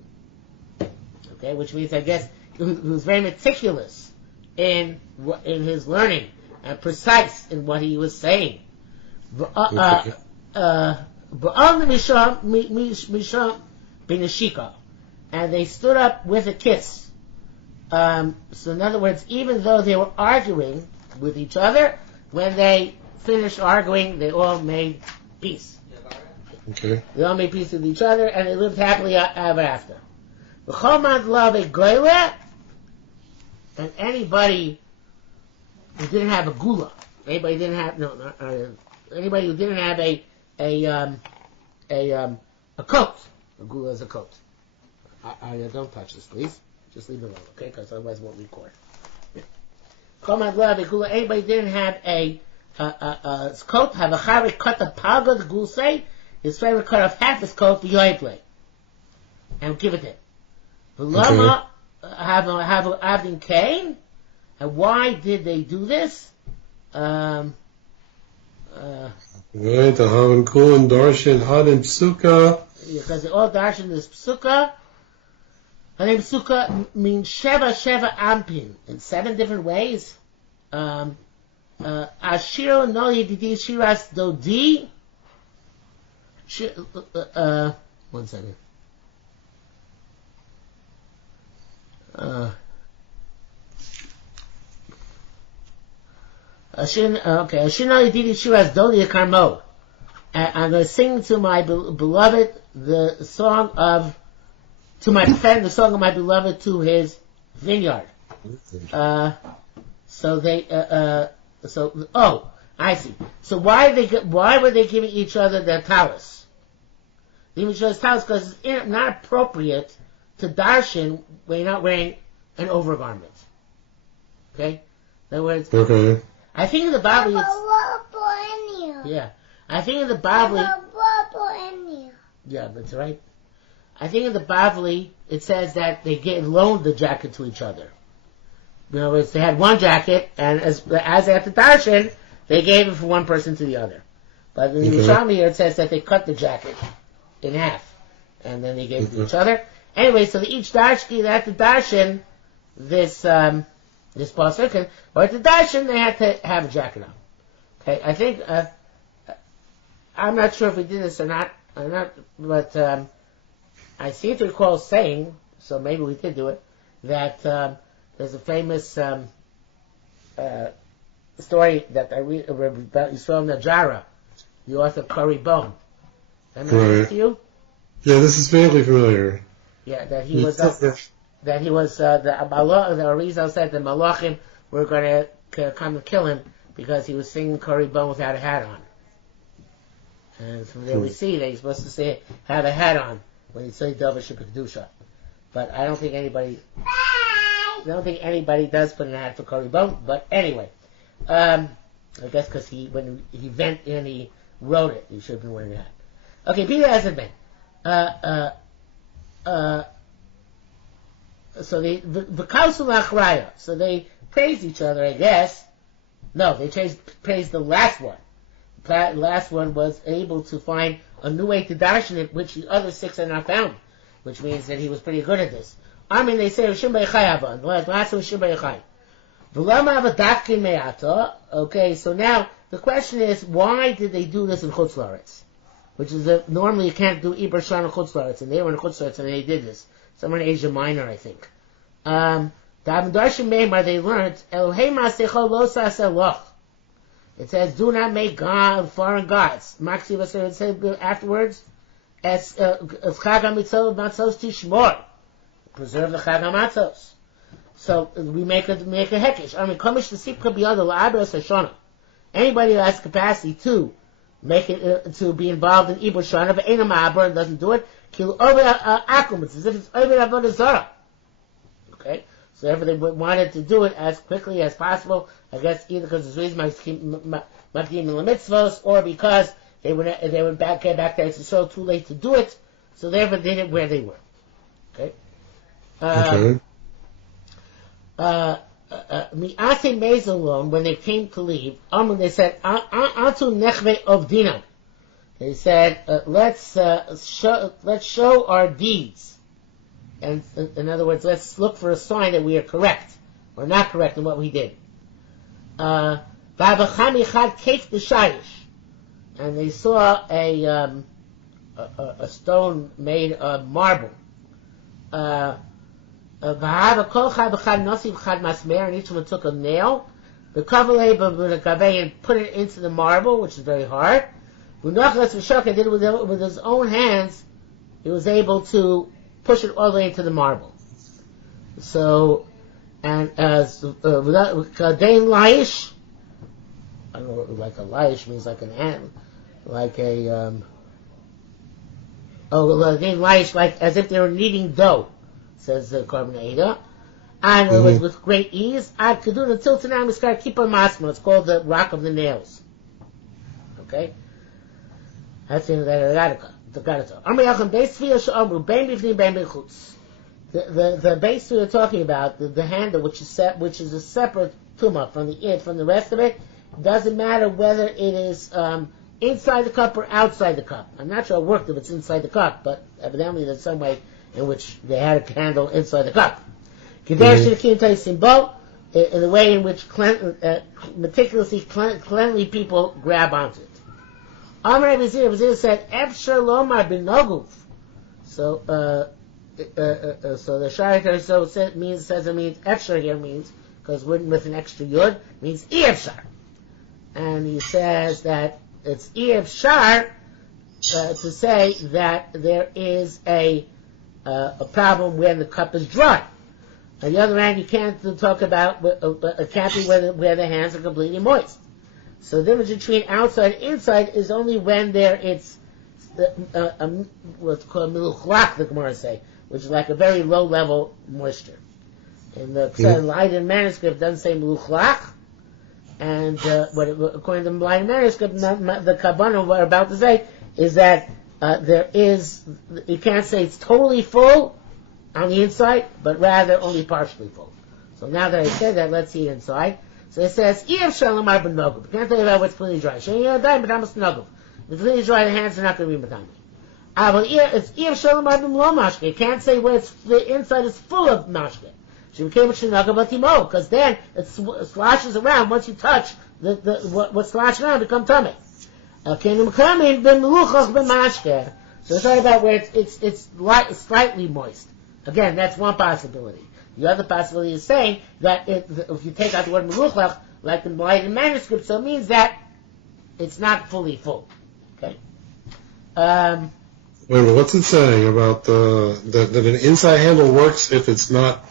Okay, which means, I guess, he was very meticulous in his learning and precise in what he was saying. And they stood up with a kiss. So in other words, even though they were arguing with each other, when they finished arguing, they all made peace. Okay. They all made peace with each other, and they lived happily ever after. And anybody who didn't have a gula, anybody who didn't have a coat. A gula is a coat. Don't touch this, please. Just leave it alone, okay? Because otherwise it won't record. Anybody didn't have a coat, have a charik cut the paga, the gul say, his favorite cut off half his coat for yoiple, and give it to him. Lama have Avdin Cain, and why did they do this? Right, the Havan Kul and Darshan Hadim Psuka. Because they all darshan this psuka. Hadim psuka means sheva ampin in 7 different ways. Ashiro no yedidi shiras dodi. 1 second. Ashino yedidi shiras dodi karmo. I'm going to sing to my beloved the song of, to my friend the song of my beloved to his vineyard. I see. So why were they giving each other their talis? Giving each other's talis because it's not appropriate to darshan when you're not wearing an overgarment. Okay? In other words, I think in the Bible I think in the Bavli, that's right. I think in the Bavli it says that they loaned the jacket to each other. In other words, they had one jacket, and as they had to darshan, they gave it from one person to the other. But in the Yerushalmi here it says that they cut the jacket in half, and then they gave it to each other. Anyway, so they each had to darshan this pasuk, or to darshan they had to have a jacket on. Okay, I think. I'm not sure if we did this or not, but I seem to recall saying, so maybe we did do it, that there's a famous story that I read about Yisrael Najara, the author of Kari Bone. That makes sense to you? Yeah, this is vaguely familiar. Yeah, that he was the Arizal said the Malachim were going to come and kill him because he was singing Kari Bone without a hat on. And from there we see that he's supposed to say have a hat on when you say Davish Kedusha. But I don't think anybody does put in a hat for Kari Bone. But anyway, I guess because when he went in, he wrote it. He should have been wearing a hat. Okay, be that as it may. So they v'kausu la'achraya. So they praised each other, I guess. No, they praised the last one. The last one was able to find a new way to darshan it, which the other 6 are not found, which means that he was pretty good at this. I mean, they say Shim B'Yechai. The last one was Shim B'Yechai. V'lama avadakin me'ata. Okay, so now the question is, why did they do this in Chutz La'aretz? Which is normally you can't do Iber Shana in Chutz La'aretz, and they were in Chutz La'aretz and they did this. Somewhere in Asia Minor, I think. The Darshan Meimar they learned Elohei Ma'asecha Lo Sa'aseh Loch. It says, do not make foreign gods. Maxi said afterwards, as Chag HaMitzvot Matzos Tishmor. Preserve the Chag HaMatzos. So we make a hekesh. I mean, Komish L'Sipka B'Yada L'Abra Sashona. Anybody who has capacity to make it, to be involved in Ibur Shana, but ain't a Ma'aber and doesn't do it, Kilu Over Akum. It's as if it's Over Avodah Zarah. Okay? So therefore they wanted to do it as quickly as possible, I guess either because it's reason Makdim in the mitzvos, or because they would get back there, it's so too late to do it, so therefore they did it where they were. Okay? Mi'ate Mezalon, when they came to leave, they said, Atu Nechve of Dinan. They said, let's show our deeds. And in other words, let's look for a sign that we are correct or not correct in what we did. And they saw a stone made of marble. And each one took a nail, and put it into the marble, which is very hard. And did it with his own hands. He was able to push it all the way into the marble. So, and as Kadein Laish, I don't know, like a Laish means like an ant, like a Kadein Laish, like as if they were kneading dough, says the Korban Eidah. And it was with great ease. Ad Kaduna until tonight we start Kippur Masma. It's called the Rock of the Nails. Okay, that's in the Radika. The base we are talking about, the handle which is a separate tumah from the rest of it, doesn't matter whether it is inside the cup or outside the cup. I'm not sure it worked if it's inside the cup, but evidently there's some way in which they had a candle inside the cup. In the way in which meticulously cleanly people grab onto it. Amar Abizir said, Efshar Lomar bin Noguf. So the Sharitar says it means Efshar here means, because with an extra yud, means Efshar. And he says that it's Efshar to say that there is a problem when the cup is dry. On the other hand, you can't talk about it can't be where the hands are completely moist. So the difference between outside and inside is only when it's what's called miluchlach, the Gemara say, which is like a very low level moisture. In the Leiden manuscript, it doesn't say miluchlach, and according to the Leiden manuscript, the Kabbalah we're about to say is that you can't say it's totally full on the inside, but rather only partially full. So now that I said that, let's see it inside. So it says, Eev Shalom Arben Nogub. You can't tell you about what's completely dry. Shani Yadayim, but I'm a Snogub. If it's completely dry, the hands are not going to be Matami. It's Eev Shalom Arben Lo Mashke. You can't say where the inside is full of Mashke. She became a Shinogub Batimo, because then it sloshes around. Once you touch, what's sloshing around becomes Tummy. Okay, so it's talking about where it's slightly moist. Again, that's one possibility. The other possibility is saying that if you take out the word meluchlach, like in the Leiden manuscript, so it means that it's not fully full. Okay. Wait a minute, what's it saying about that an inside handle works if it's not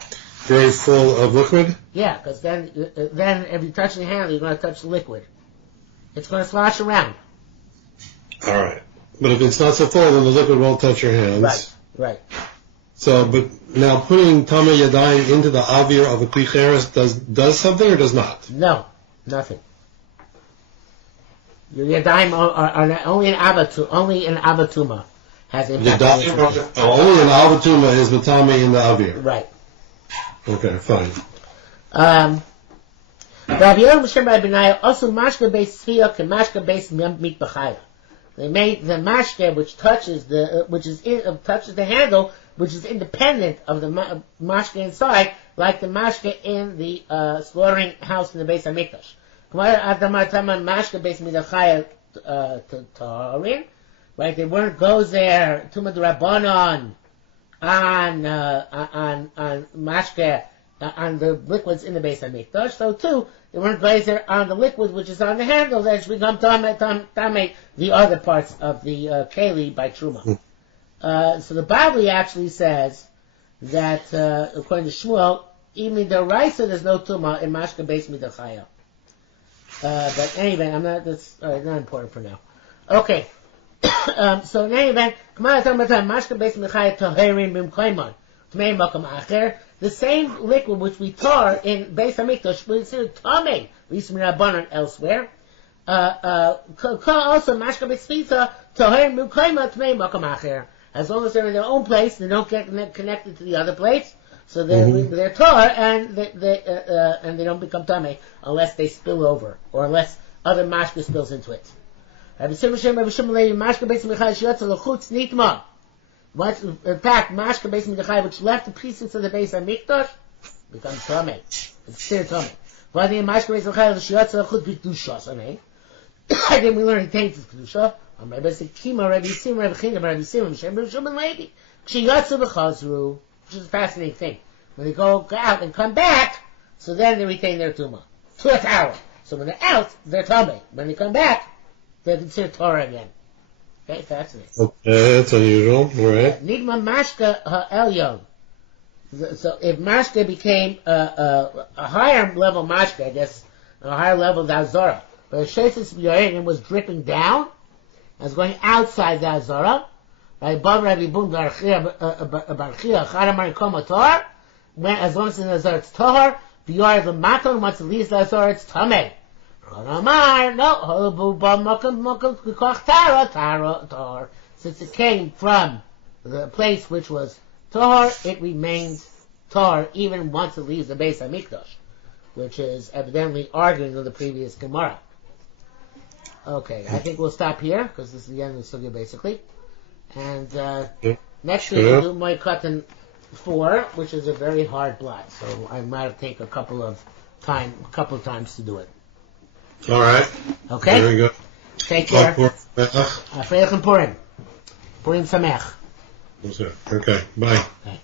very full of liquid? Yeah, because then if you touch the handle, you're going to touch the liquid. It's going to slosh around. All right. But if it's not so full, then the liquid won't touch your hands. Right. So, but now putting Tama Yadayim into the avir of a klicheres does something or does not? No, nothing. Your Yadayim are only an avatuma has impact. Only an avatuma is Matami in the avir. Right. Okay, fine. Rabbi Yoel Moshe Bar Benaya also mashke beis tzfiya ke mashke beis mikbachaya. They made the mashke which touches the handle, which is independent of the mashke inside, like the mashke in the slaughtering house in the Beis Hamikdash. Right? They weren't goes there Tumah D'Rabbanan on mashke on the liquids in the Beis Hamikdash. So too, they weren't goes there on the liquid which is on the handle that should become tamei the other parts of the keli by truma. So the Bible actually says that, according to Shmuel, even the Raisa there's no tumah in mashka beis midachaya. But anyway, that's not important for now. Okay. So in any event, mashka beis midachaya tahirin b'mkaiman tmei makam acher. The same liquid which we tar in Beis Hamikdash, we consider tamei, least Rabbanan elsewhere. Also mashka beis tzfiya tahirin b'mkaiman tmei makam acher. As long as they're in their own place, they don't get connected to the other place, so they're tar and they don't become tamei unless they spill over or unless other mashka spills into it. In fact, mashka beis midachai, which left the pieces of the Beis Hamikdash, becomes tamei. It's still tamei. But in mashka beis midachai, the shiyatz lechut b'kedusha. Again, we learn he taints his kedusha. Which is a fascinating thing. When they go out and come back, so then they retain their tumah to a tower. So when they're out, they're tamei. When they come back, they're considered Torah again. Okay, fascinating. Okay, that's unusual. All right. Nigma mashka ha'elyon. So if mashka became a higher level mashka, I guess a higher level of Azara, but Shesis B'Yorin was dripping down. As going outside the Azara, right? Above Rabbi Bun Barchia, Charamar Koma Tor, as long as in the Azara it's Tor, B'Yor the Maton, once it leaves the Azara it's Tamei. Charamar, no, Holabu Bam Makam Kikoch Tara Tor. Since it came from the place which was Tor, it remains Tor even once it leaves the Beis Hamikdash, which is evidently arguing with the previous Gemara. Okay, I think we'll stop here because this is the end of the sugya basically. And Yeah. next week we'll do my cotton 4, which is a very hard blot. So I might take a couple of times to do it. All right. Okay. Very good. Take care. Okay. Afreich and Purim. Purim Sameach. Okay. Bye. Okay.